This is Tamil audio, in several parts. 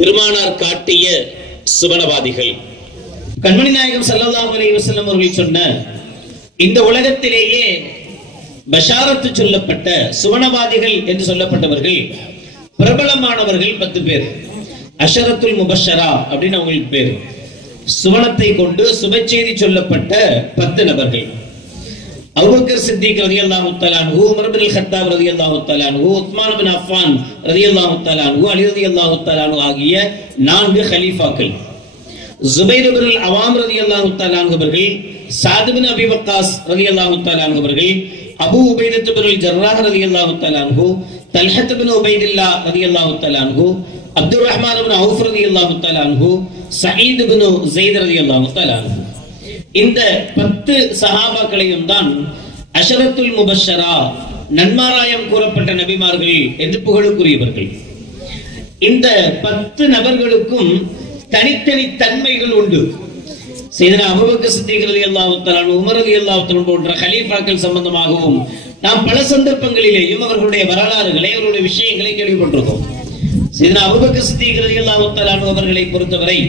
பெருமானார் காட்டிய சுவனவாதிகள். கண்மணி நாயகம் ஸல்லல்லாஹு அலைஹி வஸல்லம் அவர்கள் சொன்ன இந்த உலகத்திலேயே பஷாரத்து சொல்லப்பட்ட சுவனவாதிகள் என்று சொல்லப்பட்டவர்கள் பிரபலமானவர்கள் 10 பேர். அஷரத்துல் முபஷரா அப்படின்னு அவங்களுக்கு பேர். சுவனத்தை கொண்டு சுபச்செய்தி சொல்லப்பட்ட 10 நபர்கள். அபூபக்கர் சித்திக் ரலியல்லாஹு தஆலா அன்ஹு, உமர் இப்னுல் கத்தாப் ரலியல்லாஹு தஆலா அன்ஹு, உஸ்மான் இப்னு அஃபான் ரலியல்லாஹு தஆலா அன்ஹு, அலி ரலியல்லாஹு தஆலா அன்ஹு ஆகிய 4 கலீஃபாக்கள். ஜுபைர் இப்னுல் அவாம் ரலியல்லாஹு தஆலா அன்ஹு அவர்கள், சாத் இப்னு அபி வக்காஸ் ரலியல்லாஹு தஆலா அன்ஹு அவர்கள், அபூ உபைதா இப்னுல் ஜர்ராஹ் ரலியல்லாஹு தஆலா அன்ஹு, தல்ஹத் இப்னு உபைதுல்லாஹ் ரலியல்லாஹு தஆலா அன்ஹு, அப்துர் ரஹ்மான் இப்னு அவுஃப் ரலியல்லாஹு தஆலா அன்ஹு, சயீத் இப்னு ஸைத் ரலியல்லாஹு தஆலா அன்ஹு. இந்த 10 சஹாபாக்களையும் தான் அஷரத்துல் முபஷரா, நன்மாராயம் கூறப்பட்ட நபிமார்கள் என்று புகழுக்குரியவர்கள். இந்த 10 நபர்களுக்கும் தனித்தனி தன்மைகள் உண்டு. சையதுனா அபூபக்கர் சித்திக் ரலியல்லாஹு தஆலா அன்ஹு, உமர் ரலியல்லாஹு தஆலா போன்ற கலீஃபாக்கள் சம்பந்தமாகவும் நாம் பல சந்தர்ப்பங்களிலேயும் அவர்களுடைய வரலாறுகளை, அவர்களுடைய விஷயங்களை கேள்விப்பட்டிருக்கோம். சையதுனா அபூபக்கர் சித்திக் ரலியல்லாஹு தஆலா அன்ஹு அவர்களை பொறுத்தவரை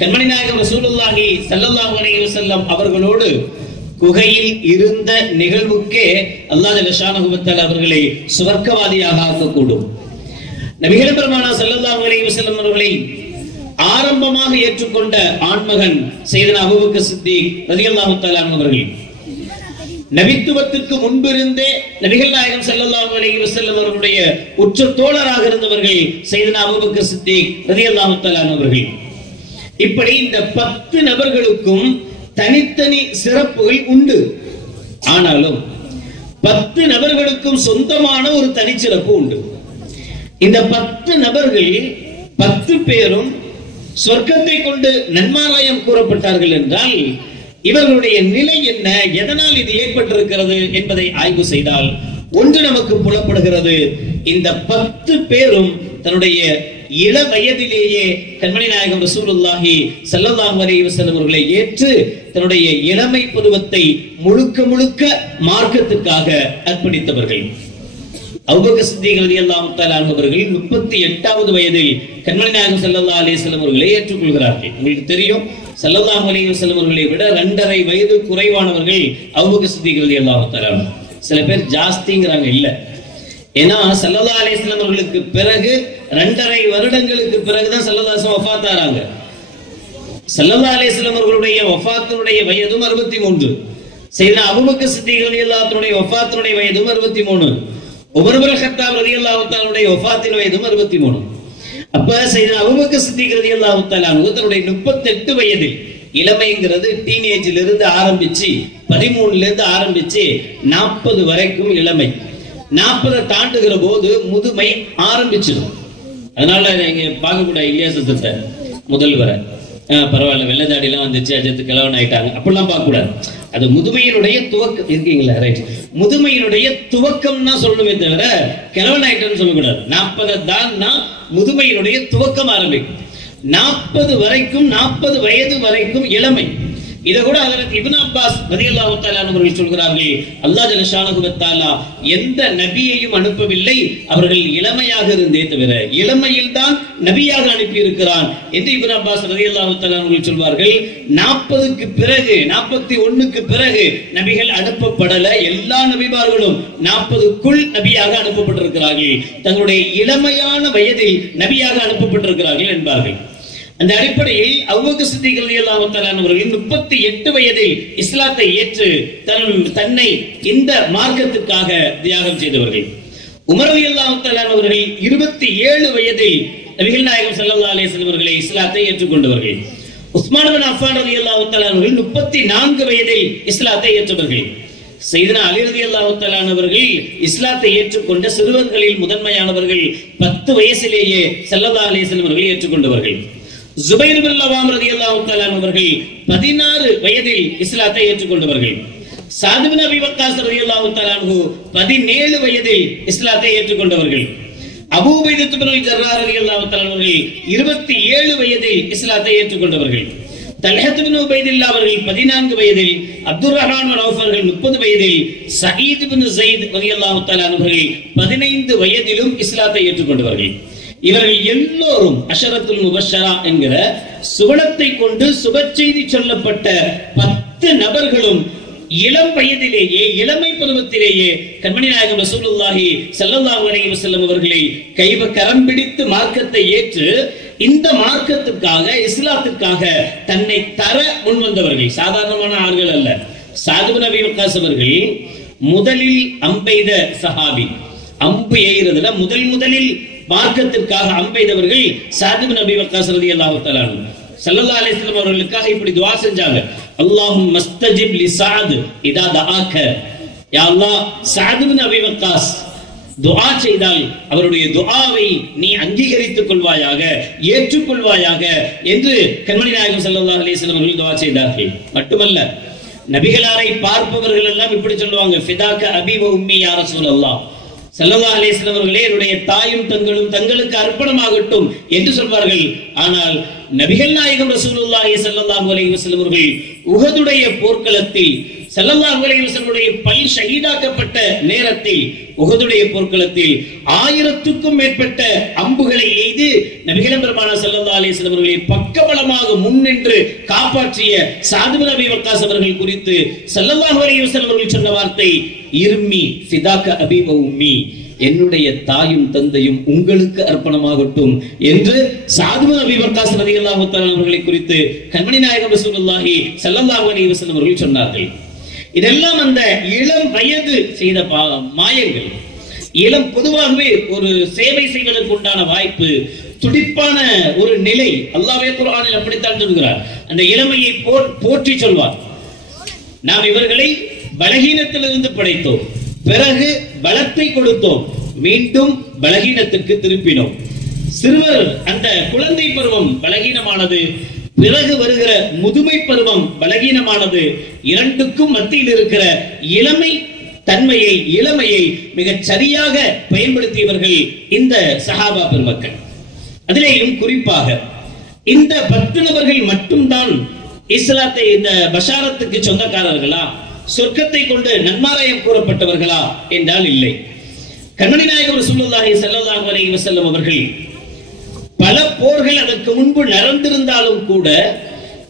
கண்மணி நாயகம் ரசூலுல்லாஹி ஸல்லல்லாஹு அலைஹி வஸல்லம் அவர்களோடு குகையில் இருந்த நிகழ்வுக்கே அல்லாஹ் ஜல்ல ஷானஹு வ தஆலா அவர்களை சுவர்க்கவாதியாக ஆக்கக்கூடும். நபிகள் பெருமானார் ஸல்லல்லாஹு அலைஹி வஸல்லம் அவர்களை ஆரம்பமாக ஏற்றுக்கொண்ட ஆண்மகன் சையதுனா அபூபக்கர் சித்திக் ரலியல்லாஹு தஆலா அன்ஹு அவர்கள். நபித்துவத்திற்கு முன்பிருந்தே நபிகள் நாயகம் ஸல்லல்லாஹு அலைஹி வஸல்லம் அவர்களுடைய உற்ற தோழராக இருந்தவர்கள் சையதுனா அபூபக்கர் சித்திக் ரலியல்லாஹு தஆலா அன்ஹு அவர்கள். இப்படி இந்த 10 நபர்களுக்கும் தனித்தனி சிறப்புகள் உண்டு. ஆனாலும் 10 நபர்களுக்கும் சொந்தமான ஒரு தனிச்சிறப்பு உண்டு. இந்த 10 நபர்கள் 10 பேரும் சொர்க்கத்தை கொண்டு நன்மாராயம் கூறப்பட்டார்கள் என்றால் இவர்களுடைய நிலை என்ன, எதனால் இது ஏற்பட்டிருக்கிறது என்பதை ஆய்வு செய்தால் ஒன்று நமக்கு புலப்படுகிறது. இந்த 10 பேரும் தன்னுடைய இள வயதிலேயே கண்மணி நாயகம் ரசூலுல்லாஹி ஸல்லல்லாஹு அலைஹி வஸல்லம் அவர்களை ஏற்று தன்னுடைய இளமை பருவத்தை முழுக்க முழுக்க மார்க்கத்துக்காக அர்ப்பணித்தவர்கள். அபூபக்கர் சித்திக் ரலியல்லாஹு தஆலா அன்ஹு அவர்கள் 38வது வயதில் கண்மணி நாயகம் ஸல்லல்லாஹு அலைஹி வஸல்லம் அவர்களை ஏற்றுக்கொள்கிறார்கள். உங்களுக்கு தெரியும், ஸல்லல்லாஹு அலைஹி வஸல்லம் அவர்களை விட 2.5 வயது குறைவானவர்கள் அபூபக்கர் சித்திக் ரலியல்லாஹு தஆலா. சில பேர் ஜாஸ்திங்கறாங்க, இல்ல. ஏன்னா ஸல்லல்லாஹு அலைஹி வஸல்லம் அவர்களுக்கு பிறகு 2.5 வருடங்களுக்கு பிறகுதான் ஸல்லல்லாஹு அலைஹி வஸல்லம் வஃபாத் ஆறாங்க. ஸல்லல்லாஹு அலைஹி வஸல்லம் அவர்களுடைய வஃபாத்தினுடைய வயதும் 63. சையதுனா அபூபக்கர் சித்திக் ரலியல்லாஹு தஆலாவுடைய வஃபாத்தினுடைய வயதும் 63. உமர் இப்னுல் கத்தாப் ரலியல்லாஹு தஆலாவுடைய வஃபாத்தின் வயதும் 63. அப்ப சையதுனா அபூபக்கர் சித்திக் ரலியல்லாஹு தஆலா தன்னுடைய 38 வயதில், இளமைங்கிறது டீனேஜ்ல இருந்து ஆரம்பிச்சு 13ல இருந்து ஆரம்பிச்சு 40 வரைக்கும் இளமை. 40 தாண்டுகிற போது முதுமை ஆரம்பிச்சிடும். அதனால நீங்க பார்க்க கூட இல்லையா முதல்வரை பரவாயில்ல வெள்ளதாடி எல்லாம் வந்துச்சு, அஜத்து கிழவன் ஆயிட்டாங்க அப்படிலாம் பார்க்க கூடாது. அது முதுமையினுடைய துவக்கம் இருக்கீங்களா, ரைட்? முதுமையினுடைய துவக்கம் தான் சொல்லணுமே தவிர கிழவன் ஆயிட்டன்னு சொல்லக்கூடாது. 40 தான் முதுமையினுடைய துவக்கம் ஆரம்பிக்கும். 40 வரைக்கும், 40 வயது வரைக்கும் இளமை. இத கூட ஹஜ்ரத் இப்னு அப்பாஸ் ரலியல்லாஹு தஆலா அவர்கள் சொல்கிறார்கள், அல்லாஹ் ஜல்ல ஷானஹு வ தஆலா எந்த நபியையும் அனுப்பவில்லை அவர்கள் இளமையாக இருந்தே தவிர, இளமையில் தான் நபியாக அனுப்பி இருக்கிறான் என்று இப்னு அப்பாஸ் ரலியல்லாஹு தஆலா அவர்கள் சொல்வார்கள். 40க்கு பிறகு, 41க்கு பிறகு நபிகள் அனுப்பப்படல. எல்லா நபிமார்களும் 40க்குள் நபியாக அனுப்பப்பட்டிருக்கிறார்கள். தங்களுடைய இளமையான வயதில் நபியாக அனுப்பப்பட்டிருக்கிறார்கள் என்பார்கள். அந்த அடிப்படையில் அபூபக்கர் சித்திக் ரலியல்லாஹு தஆலா அவர்கள் 38 வயதில் இஸ்லாத்தை ஏற்று தன்னை இந்த மார்க்கத்துக்காக தியாகம் செய்தவர்கள். உமர் ரலியல்லாஹு தஆலா அவர்கள் 27 வயதில் நபிகள் நாயகம் ஸல்லல்லாஹு அலைஹி வஸல்லம் அவர்களை இஸ்லாத்தை ஏற்றுக்கொண்டவர்கள். உஸ்மான் இப்னு அஃபான் ரலியல்லாஹு தஆலா அவர்கள் 34 வயதில் இஸ்லாத்தை ஏற்றவர்கள். சையதுனா அலி ரலியல்லாஹு தஆலா அவர்கள் இஸ்லாத்தை ஏற்றுக்கொண்ட சிறுவர்களில் முதன்மையானவர்கள். 10 வயசிலேயே ஸல்லல்லாஹு அலைஹி வஸல்லம் அவர்களை ஏற்றுக்கொண்டவர்கள். ஜுபைர் இப்னு அவாம் ரலியல்லாஹு தஆலா அவர்கள் 16 வயதில் இஸ்லாத்தை ஏற்றுக்கொண்டவர்கள். சாத் இப்னு அபி வக்காஸ் ரலியல்லாஹு தஆலா 17 வயதில் இஸ்லாத்தை ஏற்றுக்கொண்டவர்கள். அபூ உபைதா இப்னு ஜர்ராஹ் ரலியல்லாஹு தஆலா அவர்கள் 27 வயதில் இஸ்லாத்தை ஏற்றுக்கொண்டவர்கள். தல்ஹத் இப்னு உபைதுல்லாஹ் அவர்கள் 14 வயதில், அப்துர் ரஹ்மான் இப்னு அவுஃப் அவர்கள் 30 வயதில், சயீத் இப்னு ஸைத் ரலியல்லாஹு தஆலா அவர்கள் 15 வயதிலும் இஸ்லாத்தை ஏற்றுக்கொண்டவர்கள். இவர்கள் எல்லோரும் அஷரத்துல் முபஷரா என்கிற சுவனத்தை கொண்டு சுப செய்தி சொல்லப்பட்ட 10 நபர்களும் இளம் வயதிலேயே, இளமை பருவத்திலேயே கண்மணி நாயகம் ரசூலுல்லாஹி ஸல்லல்லாஹு அலைஹி வஸல்லம் அவர்களை கரம் பிடித்து மார்க்கத்தை ஏற்று இந்த மார்க்கத்துக்காக, இஸ்லாத்திற்காக தன்னை தர முன்வந்தவர்கள். சாதாரணமான ஆள்கள் அல்ல. சாத் பின் அபீ வக்காஸ் அவர்கள் முதலில் அம்பெய்த சஹாபி. அம்பு எய்கிறதுல முதலில் மார்க்கத்திற்காக அம்பெய்தவர்கள் சாத் பின் அபீ வக்காஸ் ரலியல்லாஹு தஆலா அன்ஹு. ஸல்லல்லாஹு அலைஹி வஸல்லம் அவர்களுக்காக இப்படி துஆ செஞ்சாங்க. அல்லாஹும்ம மஸ்தஜிப் லி ஸஅத் இதா தஆக. யா அல்லாஹ், ஸஅத் பின் அபீ வக்காஸ் துஆ செய்தால் அவருடைய துஆவை நீ அங்கீகரித்துக் கொள்வாயாக, ஏற்றுக்கொள்வாயாக என்று கண்மணி நாயகம் ஸல்லல்லாஹு அலைஹி வஸல்லம் அவர்கள் துஆ செய்தார்கள். மட்டுமல்ல, நபிகளாரை பார்ப்பவர்கள் எல்லாம் இப்படி சொல்லுவாங்க, ஃபிதாக அபி வ உம்மி யா ரசூலல்லாஹ். ஸல்லல்லாஹு அலைஹி வஸல்லம் அவர்களே, என்னுடைய தாயும் தங்களும் தங்களுக்கு அர்ப்பணமாகட்டும் என்று சொல்வார்கள். ஆனால் நபிகள் நாயகம் ரசூலுல்லாஹி ஸல்லல்லாஹு அலைஹி வஸல்லம் அவர்கள் உஹதுடைய போர்க்களத்தில் ஸல்லல்லாஹு அலைஹி வஸல்லம் பல் ஷஹீதாக்கப்பட்ட நேரத்தில், உஹதுடைய போர்க்களத்தில் 1000க்கும் மேற்பட்ட அம்புகளை எய்து நபிகள் பெருமானார் ஸல்லல்லாஹு அலைஹி வஸல்லம் அவர்களை பக்கபலமாக முன்னின்று காப்பாற்றிய சாத் பின் அபீ வக்காஸ் அவர்கள் குறித்து ஸல்லல்லாஹு அலைஹி வஸல்லம் அவர்கள் சொன்ன வார்த்தை, இர்மி ஃபிதாக அபீ வ உம்மி, என்னுடைய தாயும் தந்தையும் உங்களுக்கு அர்ப்பணமாகட்டும் என்று சாத் பின் அபீ வக்காஸ் ரலியல்லாஹு தஆலா அவர்களை குறித்து கண்மணி நாயகம் ரசூலுல்லாஹி ஸல்லல்லாஹு அலைஹி வஸல்லம் அவர்கள் சொன்னார்கள். இதெல்லாம் அந்த இளம் வயது செய்த மாயங்கள். இளம் பொதுவாகவே ஒரு சேவை செய்வதற்கு உண்டான வாய்ப்பு, துடிப்பான ஒரு நிலை அல்லாஹ்வே குர்ஆனில் அப்படித்தான் சொல்கிறார். அந்த இளமையை போற்றி சொல்வார். நாம் இவர்களை பலகீனத்திலிருந்து படைத்தோம், பிறகு பலத்தை கொடுத்தோம், மீண்டும் பலகீனத்துக்கு திருப்பினோம். சிறுவர் அந்த குழந்தை பருவம் பலகீனமானது, பிறகு வருகிற முதுமை பருவம் பலகீனமானது. இரண்டுக்கும் மத்தியில் இருக்கிற இளமை தன்மையை, இளமையை மிகச் சரியாக பயன்படுத்தியவர்கள் இந்த சஹாபா பெருமக்கள். அதிலேயும் குறிப்பாக இந்த 10 நபர்கள் மட்டும்தான் இஸ்லாத்தை, இந்த பஷாரத்துக்கு சொந்தக்காரர்களா, சொர்க்கத்தை கொண்டு நன்மாராயம் கூறப்பட்டவர்களா என்றால் இல்லை. கண்மணி நாயகம் ரசூலுல்லாஹி ஸல்லல்லாஹு அலைஹி வஸல்லம் அவர்கள் பல போர்கள் அதற்கு முன்பு நடந்திருந்தாலும் கூட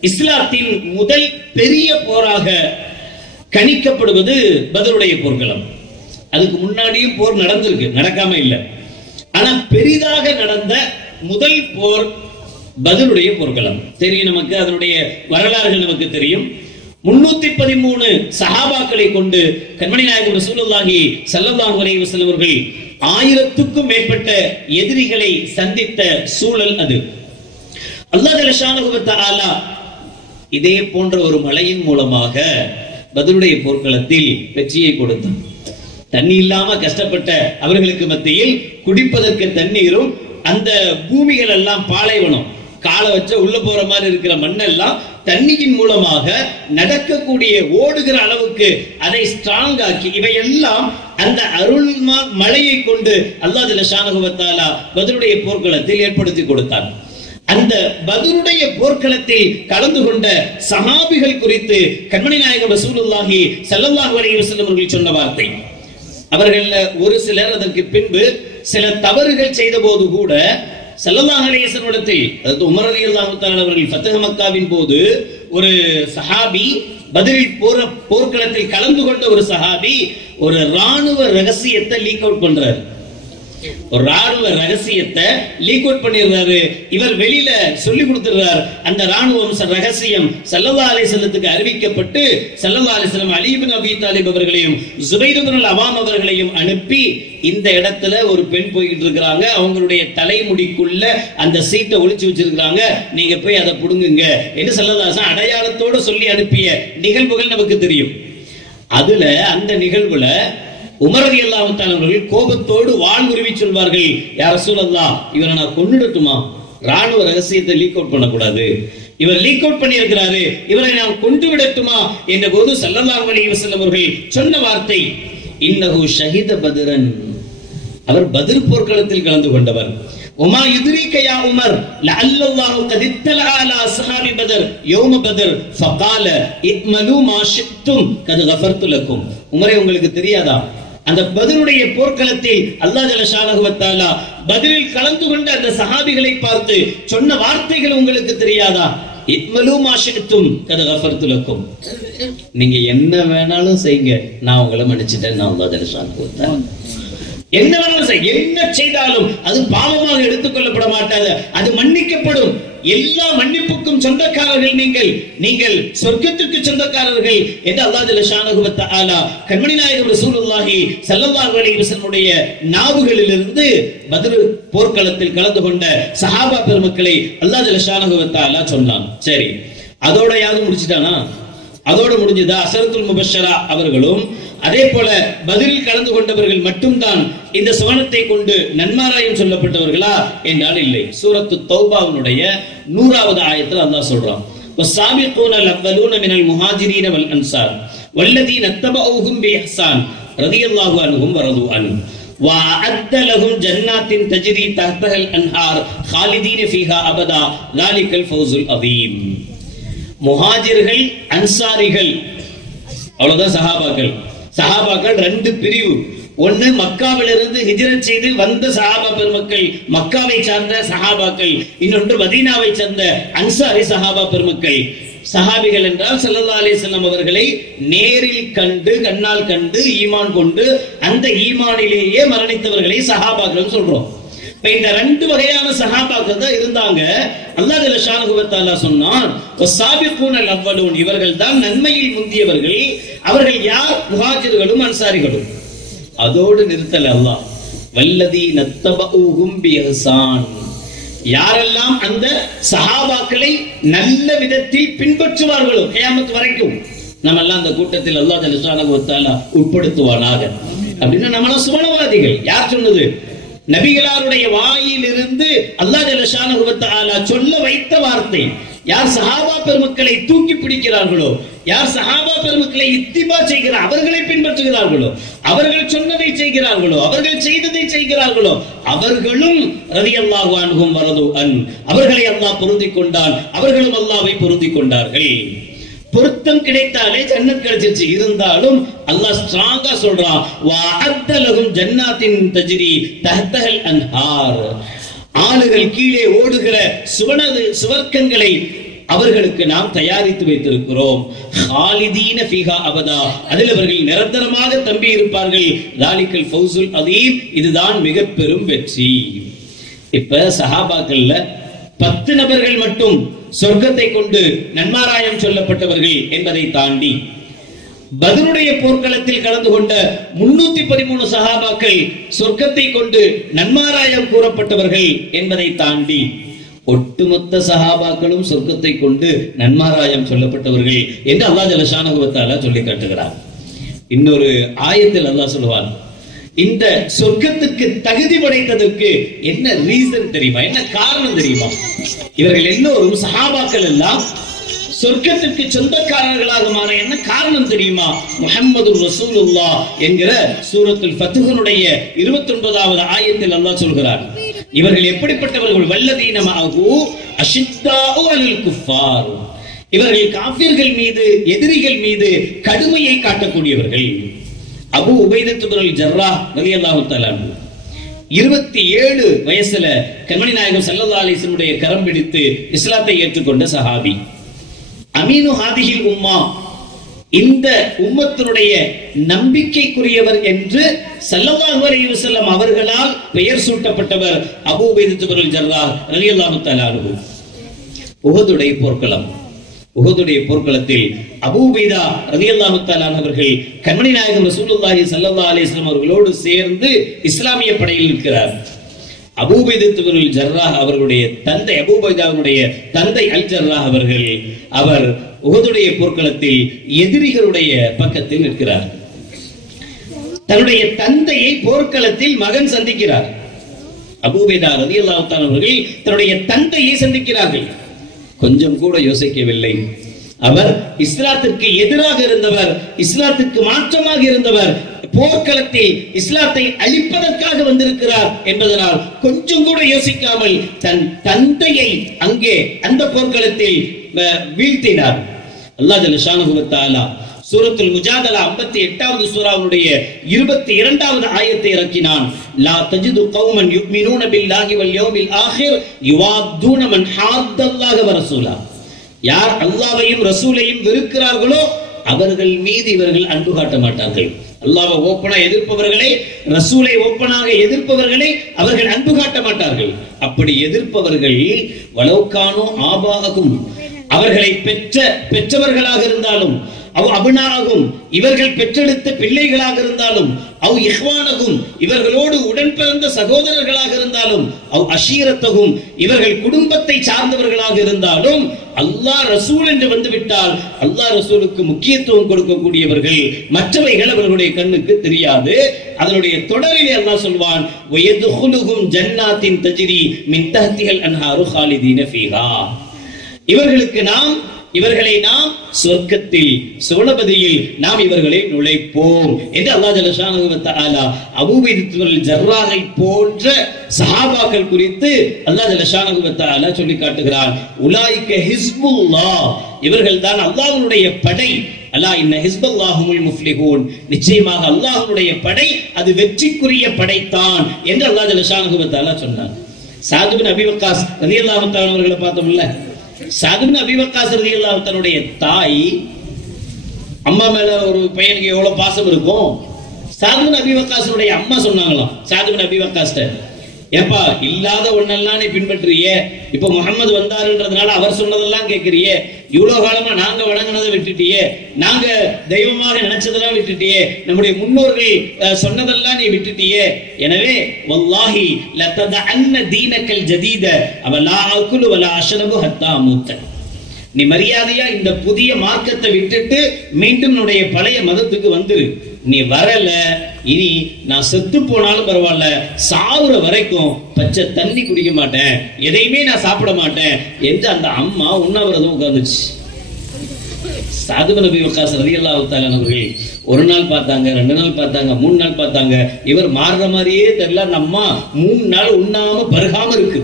இஸ்லாத்தின் முதல் பெரிய போராக கணிக்கப்படுவது பத்ருடைய போர்க்களம். அதுக்கு முன்னாடியும் போர் நடந்திருக்கு, நடக்காம இல்லை. ஆனா பெரிதாக நடந்த முதல் போர் பத்ருடைய போர்க்களம். தெரியும் நமக்கு, அதனுடைய வரலாறுகள் நமக்கு தெரியும். 313 சஹாபாக்களை கொண்டு கண்மணி நாயகம் ரசூலுல்லாஹி ஸல்லல்லாஹு அலைஹி வஸல்லம் அவர்கள் 1000க்கும் மேற்பட்ட எதிரிகளை சந்தித்த சூழல் அது. அல்லாஹ் ஜல்ல ஷானஹு வ தஆலா இதே போன்ற ஒரு மலையின் மூலமாக பத்ருடைய போர்க்களத்தில் வெற்றியை கொடுத்தான். தண்ணி இல்லாம கஷ்டப்பட்ட அவர்களுக்கு மத்தியில் குடிப்பதற்கு தண்ணீரும், அந்த பூமிகள் எல்லாம் பாலைவனம், காலை வச்ச உள்ள போற மாதிரி இருக்கிற மண்ணெல்லாம் தண்ணியின் மூலமாக நடக்கக்கூடிய, ஓடுகிற அளவுக்கு அதை ஸ்ட்ராங் ஆக்கி, இவையெல்லாம் அந்த அருள் மழையை கொண்டு அல்லாஹ் ஜல்ல ஷானஹு வ தஆலா பத்ருடைய போர்க்களத்தில் ஏற்படுத்தி கொடுத்தார். அந்த பத்ருடைய போர்க்களத்தில் கலந்து கொண்ட சஹாபிகள் குறித்து கண்மணி நாயகம் ரசூலுல்லாஹி ஸல்லல்லாஹு அலைஹி வஸல்லம் அவர்கள் சொன்ன வார்த்தை, அவர்கள் ஒரு சிலர் அதற்கு பின்பு சில தவறுகள் செய்த போது கூட ஸல்லல்லாஹு அலைஹி வஸல்லம் இடத்தில், அதாவது உமர் ரலியல்லாஹு தஆலா அவர்கள் ஃபத்ஹ் மக்காவின் போது ஒரு சஹாபி, பத்ரில் போர்க்களத்தில் கலந்து கொண்ட ஒரு சஹாபி ஒரு ராணுவ ரகசியத்தை லீக் அவுட் பண்றாரு. ஒரு ராணுவ ரகசியத்தை லீக் அவுட் பண்ணிடுறாரு. இவர் வெளியில சொல்லி கொடுத்துறார். அந்த ராணுவ ரகசியம் ஸல்லல்லாஹு அலைஹி வஸல்லத்துக்கு அறிவிக்கப்பட்டு ஸல்லல்லாஹு அலைஹி வஸல்லம் அலி இப்னு அபீ தாலிப் அவர்களையும் ஸுபைர் இப்னு அவாம் அவர்களையும் அனுப்பி, இந்த இடத்துல ஒரு பெண் போயிட்டு இருக்கிறாங்க, அவங்களுடைய தலைமுடிக்குள்ள அந்த சீட்டை ஒளிச்சு வச்சிருக்காங்க, நீங்க போய் அதை புடுங்குங்க என்று ஸல்லல்லாஹு அலைஹி வஸல்லம் அடையாளத்தோடு சொல்லி அனுப்பிய நிகழ்வுகள் நமக்கு தெரியும். அதுல அந்த நிகழ்வுல உமர் ரலியல்லாஹு தஆலா அவர்கள் கோபத்தோடு வாள் உருவி சொல்வார்கள், யா ரசூலல்லாஹ், இவரை நான் கொன்னுடட்டுமா? ராணுவ ரகசியத்தை லீக் அவுட் பண்ணக்கூடாது, இவர் லீக் அவுட் பண்ணி இருக்கிறாரு, இவரை நான் கொன்று விடட்டுமா என்ற போது ஸல்லல்லாஹு அலைஹி வஸல்லம் அவர்கள் சொன்ன வார்த்தை, இன்னஹு ஷஹீத பத்ரன், அவர் பத்ர் போர்க்களத்தில் கலந்து கொண்டவர். உமா யுத்ரிக யா உமர் லஅல்லல்லாஹு கத் இத்தலா அலா அஸ்ஹாபி பத்ர் யௌம பத்ர் ஃபகால இத்மலு மா ஷித்தும் கத் கஃபர்து லக்கும். உமரே, உங்களுக்கு தெரியாதா, அந்த பத்ருடைய போர்க்களத்தில் அல்லாஹ் ஜல்லஷானஹு வ தஆலா பத்ரில் கலந்து கொண்ட அந்த சஹாபிகளை பார்த்து சொன்ன வார்த்தைகள் உங்களுக்கு தெரியாதா? இத்மலு மா ஷி'தும் கத் கஃபர்து லக்கும். நீங்க என்ன வேணாலும் செய்யுங்க, நான் உங்களை மன்னிச்சிட்டேன். அல்லாஹ் ஜல்லஷானஹு வ தஆலா என்ன வேணாலும் செய், என்ன செய்தாலும் அது பாவமாக எடுத்துக்கொள்ளப்பட மாட்டாது, அது மன்னிக்கப்படும். எல்லா மன்னிப்புக்கும் சொந்தக்காரர்கள் நீங்கள் சொர்க்கத்திற்கு சொந்தக்காரர்கள் என்று அல்லாஹ் ஜல்லஷானஹு வ தஆலா கண்மணி நாயகம் ரசூலுல்லாஹி ஸல்லல்லாஹு அலைஹி வஸல்லம் நாவுகளிலிருந்து பத்ர் போர்க்களத்தில் கலந்து கொண்ட சஹாபா பெருமக்களை அல்லாஹ் ஜல்லஷானஹு வ தஆலா சொன்னான். சரி, அதோட யாரும் முடிச்சிட்டானா? அதோட முடிஞ்சதா? அஸரத்துல் முபஷ்ஷரா அவர்களும் அதே போல பத்ரில் கலந்து கொண்டவர்கள் மட்டும்தான் இந்த சுவனத்தை கொண்டு நன்மாராயம் சொல்லப்பட்டவர்களா என்றால் இல்லை. சூரத்து தௌபாவுடைய 100வது ஆயத்தில் அல்லாஹ் சொல்றான், வஸ்ஸாபிகூனல் அவ்வலூன மினல் முஹாஜிரீன வல் அன்சார் வல்லதீன தபஊஹும் பிஇஹ்சான் ரலியல்லாஹு அன்ஹும் வரது அன்ஹு வஅஅத்த லஹும் ஜன்னாத்தின் தஜ்ரி தஹ்தஹல் அன்ஹார் காலிதீன ஃபீஹா அபதா ذلكல் ஃபௌஸுல் அதீம். முஹாஜிர்கள், அன்சாரிகள், அவ்வளவுதான் சஹாபாக்கள். சஹாபாக்கள் ரெண்டு பிரிவு. ஒன்னு மக்காவிலிருந்து ஹிஜ்ரத் செய்து வந்த சஹாபா பெருமக்கள், மக்காவை சார்ந்த சஹாபாக்கள். இன்னொன்று மதீனாவை சார்ந்த அன்சாரி சஹாபா பெருமக்கள். சஹாபிகள் என்றால் ஸல்லல்லாஹு அலைஹி வஸல்லம் அவர்களை நேரில் கண்டு, கண்ணால் கண்டு, ஈமான் கொண்டு அந்த ஈமானிலேயே மரணித்தவர்களை சஹாபாக்கள் சொல்றோம். இந்த ரெண்டு வகையான சஹாபாக்கள் தான் இருந்தாங்க. அல்லாஹ் ஜல்லஷானஹு வ தஆலா சொன்னான், வஸ்ஸாபிகூனல் அவ்வலூன், இவர்கள் தான் நன்மையில் முந்தியவர்கள். அவர்கள் யார்? முஹாஜிர்களும் அன்சாரிகளும். அதோடு நிறுத்தல அல்லாஹ், வல்லதீன தபஊஹும் பிஇஹ்சான், யாரெல்லாம் அந்த சஹாபாக்களை நல்ல விதத்தில் பின்பற்றுவார்களோ கியாமத் வரைக்கும். நம்ம எல்லாம் அந்த கூட்டத்தில் அல்லாஹ் ஜல்லஷானஹு வ தஆலா உட்படுத்துவானாக. அப்படின்னா நம்மளாம் சுவனவாதிகள். யார் சொன்னது? நபிகளாருடைய வாயிலிருந்து அல்லாஹ் ஜல்லஷானஹு வ தஆலா சொல்ல வைத்த வார்த்தை. யார் சஹாபா பெருமக்களை தூக்கி பிடிக்கிறார்களோ, யார் சஹாபா பெருமக்களை இத்திபா செய்கிறார், அவர்களை பின்பற்றுகிறார்களோ, அவர்கள் சொன்னதை செய்கிறார்களோ, அவர்கள் செய்ததை செய்கிறார்களோ, அவர்களும் ரலியல்லாஹு அன்ஹும் வரது அன், அவர்களை அல்லாஹ் பொருந்திக் கொண்டான், அவர்களும் அல்லாஹ்வை பொருந்திக் கொண்டார்கள். பொருத்தம் கிடைத்தாலே ஜன்னத் கிடைச்சிருச்சு. இருந்தாலும் அல்லாஹ் ஸ்ட்ராங்கா சொல்றான், வஅஅத்த லஹும் ஜன்னாத்தின் தஜ்ரி தஹ்தஹல் அன்ஹார், ஆளுகள் கீழே ஓடுகிற சுவர்க்கங்களை அவர்களுக்கு நாம் தயாரித்து வைத்திருக்கிறோம். காலிதீன ஃபீஹா அபதா, அதில் அவர்கள் நிரந்தரமாக தம்பி இருப்பார்கள். ذلكல் ஃபௌஸுல் அதீம், இதுதான் மிக பெரும் வெற்றி. இப்ப சஹாபாக்கள்ல 10 நபர்கள் மட்டும் சொர்க்கத்தை கொண்டு நன்மாராயம் சொல்லப்பட்டவர்கள் என்பதை தாண்டி பத்ருடைய போர்க்களத்தில் கலந்து கொண்ட 313 சஹாபாக்கள் சொர்க்கத்தை கொண்டு நன்மாராயம் கூறப்பட்டவர்கள் என்பதை தாண்டி ஒட்டுமொத்த சஹாபாக்களும் சொர்க்கத்தை கொண்டு நன்மாராயம் சொல்லப்பட்டவர்கள் என்று அல்லாஹ் ஜல்லஷானஹு வ தஆலா சொல்லி காட்டுகிறார். இன்னொரு ஆயத்தில் அல்லாஹ் சொல்வான், இந்த சொர்க்கத்துக்கு தகுதி படைத்ததற்கு என்ன ரீசன் தெரியுமா? என்ன காரணம் தெரியுமா? இவர்கள் எல்லோரும் சஹாபாக்கள் எல்லாம் சொர்க்கத்திற்கு சொந்தக்காரர்களாக மாற என்ன காரணம் தெரியுமா? முஹம்மது ரசூலுல்லாஹ் என்கிற சூரத்துல் ஃபத்ஹுனுடைய 29வது ஆயத்தில் அல்லாஹ் சொல்கிறார், இவர்கள் எப்படிப்பட்டவர்கள்? வல்லதீன மஅஹு அஷித்தாஉ அலல் குஃபார், இவர்கள் காஃபிர்கள் மீது, எதிரிகள் மீது கடுமையை காட்டக்கூடியவர்கள். அபூ உபைதத் இப்னுல் ஜர்ராஹ் ரலியல்லாஹு தஆலா 27 வயசுல கண்மணி நாயகம் ஸல்லல்லாஹு அலைஹி வஸல்லம் கரம் பிடித்து இஸ்லாத்தை ஏற்றுக்கொண்ட சஹாபி. அமீனு ஹாதிஹில் உம்மா, இந்த உம்மத்தினுடைய நம்பிக்கைக்குரியவர் என்று ஸல்லல்லாஹு அலைஹி வஸல்லம் அவர்களால் பெயர் சூட்டப்பட்டவர் அபூ உபைதத் இப்னுல் ஜர்ராஹ் ரலியல்லாஹு தஆலா அன்ஹு. உஹதுடைய போர்க்களம். உஹதுடைய போர்க்களத்தில் அபூ உபைதா ரலியல்லாஹு தஆலா அவர்கள் கண்மணி நாயகம் ரசூலுல்லாஹி ஸல்லல்லாஹு அலைஹி வஸல்லம் அவர்களோடு சேர்ந்து இஸ்லாமிய படையில் இருக்கிறார். அபூ உபைதத் இப்னுல் ஜர்ராஹ் அவர்களுடைய தந்தை, அபூ உபைதாவுடைய தந்தை அல் ஜர்ராஹ் அவர்கள், அவர் உஹதுடைய போர்க்களத்தில் எதிரிகளுடைய பக்கத்தில் நிற்கிறார். தன்னுடைய தந்தையை போர்க்களத்தில் மகன் சந்திக்கிறார். அபூ உபைதா ரலியல்லாஹு தஆலா அவர்கள் தன்னுடைய தந்தையை சந்திக்கிறார்கள். கொஞ்சம் கூட யோசிக்கவில்லை. அவர் இஸ்லாத்திற்கு எதிராக இருந்தவர், இஸ்லாத்திற்கு மாற்றமாக இருந்தவர், போர்க்களத்தில் இஸ்லாத்தை அழிப்பதற்காக வந்திருக்கிறார் என்பதனால் கொஞ்சம் கூட யோசிக்காமல் தன் தந்தையை அங்கே அந்த போர்க்களத்தில் வீழ்த்தினார். அல்லாஹ் ஜல்லஷானஹு வ தஆலா சூரத்துல் முஜாதலா 58வது சூராவுடைய 22வது ஆயத்தை இறக்கினான். லா தஜிது கௌமன் யுமினூன பில்லாஹி வல் யௌமில் ஆகிர் யுவாதுன மன் ஹாத்தல்லாஹ வ ரசூலா. யார் அல்லாஹ்வையும் ரசூலையும் வெறுக்கிறார்களோ அவர்கள் மீது இவர்கள் அன்பு காட்ட மாட்டார்கள். அல்லாஹ்வை ஓப்பனா எதிர்ப்பவர்களை, ரசூலை ஓப்பனாக எதிர்ப்பவர்களை அவர்கள் அன்பு காட்ட மாட்டார்கள். அப்படி எதிர்ப்பவர்கள் வலௌகானோ ஆபாகும், அவர்களை பெற்றவர்களாக இருந்தாலும், அவ் அபுனாகும் இவர்கள் பெற்றெடுத்த பிள்ளைகளாக இருந்தாலும், அவ் இஹ்வானகும் இவர்களோடு உடன் பிறந்த சகோதரர்களாக இருந்தாலும், அவ் அஷீரத்தகும் இவர்கள் குடும்பத்தை சார்ந்தவர்களாக இருந்தாலும், அல்லாஹ் ரசூல் என்று வந்துவிட்டால் அல்லாஹ் ரசூலுக்கு முக்கியத்துவம் கொடுக்கக்கூடியவர்கள். மற்றவைகள் அவர்களுடைய கண்ணுக்கு தெரியாது. அதனுடைய தொடரிலே அல்லாஹ் சொல்வான், வயதுகுலுஹும் ஜன்னாத்தின் தஜ்ரி மின் தஹ்திஹல் அன்ஹாரு ஹாலிதீன ஃபீஹா. இவர்களை நாம் சொர்க்கத்தில், சுவனபதியில் நாம் இவர்களை நுழைப்போம் என்று அல்லாஹ் ஜல்ல ஷானஹு வ தஆலா அபூ உபைதத்துல் ஜர்ராஹை போன்ற சஹாபாக்கள் குறித்து அல்லாஹ் ஜல்ல ஷானஹு வ தஆலா சொல்லி காட்டுகிறான். உலாயிக ஹிஸ்புல்லாஹ், இவர்கள் தான் அல்லாஹ்வுடைய படை. அலா இன்ன ஹிஸ்பல்லாஹுல் முஃப்லிஹூன், நிச்சயமாக அல்லாஹ்வுடைய படை அது வெற்றிக்குரிய படைத்தான் என்று அல்லாஹ் ஜல்ல ஷானஹு வ தஆலா சொன்னார். சாத் இப்னு அபீ வக்காஸ் ரலியல்லாஹு தஆலா அவர்களை பார்த்தோம்ல. சாத் இப்னு அபீ வக்காஸ் ரலியல்லாஹு தஆலாவுடைய தாய், அம்மா மேல ஒரு பையனுக்கு எவ்வளவு பாசம் இருக்கும். சாத் இப்னு அபீ வக்காஸுடைய அம்மா சொன்னாங்களாம் சாத் இப்னு அபீ வக்காஸ்ட்ட, ஏப்பா இல்லாத ஒன்னெல்லாம் நீ பின்பற்றியே, இப்ப முகமது வந்தாருன்றதுனால அவர் சொன்னதெல்லாம் கேட்கிறியே, இவ்வளவு காலமா நாங்க வணங்கினதை விட்டுட்டியே, நாங்க தெய்வமாக நினைச்சதெல்லாம் விட்டுட்டியே, நம்முடைய முன்னோர்கள் சொன்னதெல்லாம் நீ விட்டுட்டியே. எனவே வல்லாஹி லததஅன்ன தீனக்கல் ஜதீத அவலா அகுலு வலா அஷ்ரபு ஹத்தா அமூத்த. நீ மரியாதையா இந்த புதிய மார்க்கத்தை விட்டுட்டு மீண்டும் உன்னுடைய பழைய மதத்துக்கு வந்துரு. நீ வரல, இனி நான் செத்து போனாலும் பரவாயில்ல, சாவுற வரைக்கும் பச்சை தண்ணி குடிக்க மாட்டேன், எதையுமே நான் சாப்பிட மாட்டேன் என்று அந்த அம்மா உண்ணாவிரதம் உட்கார்ந்துச்சு. சாத் இப்னு அபீ வக்காஸ் ரலியல்லாஹு தஆலா அவர்கள் ஒரு நாள் பார்த்தாங்க, 2 நாள் பார்த்தாங்க, 3 நாள் பார்த்தாங்க. இவர் மாறுற மாதிரியே தெரியல. அந்த அம்மா 3 நாள் உண்ணாம பருகாம இருக்கு.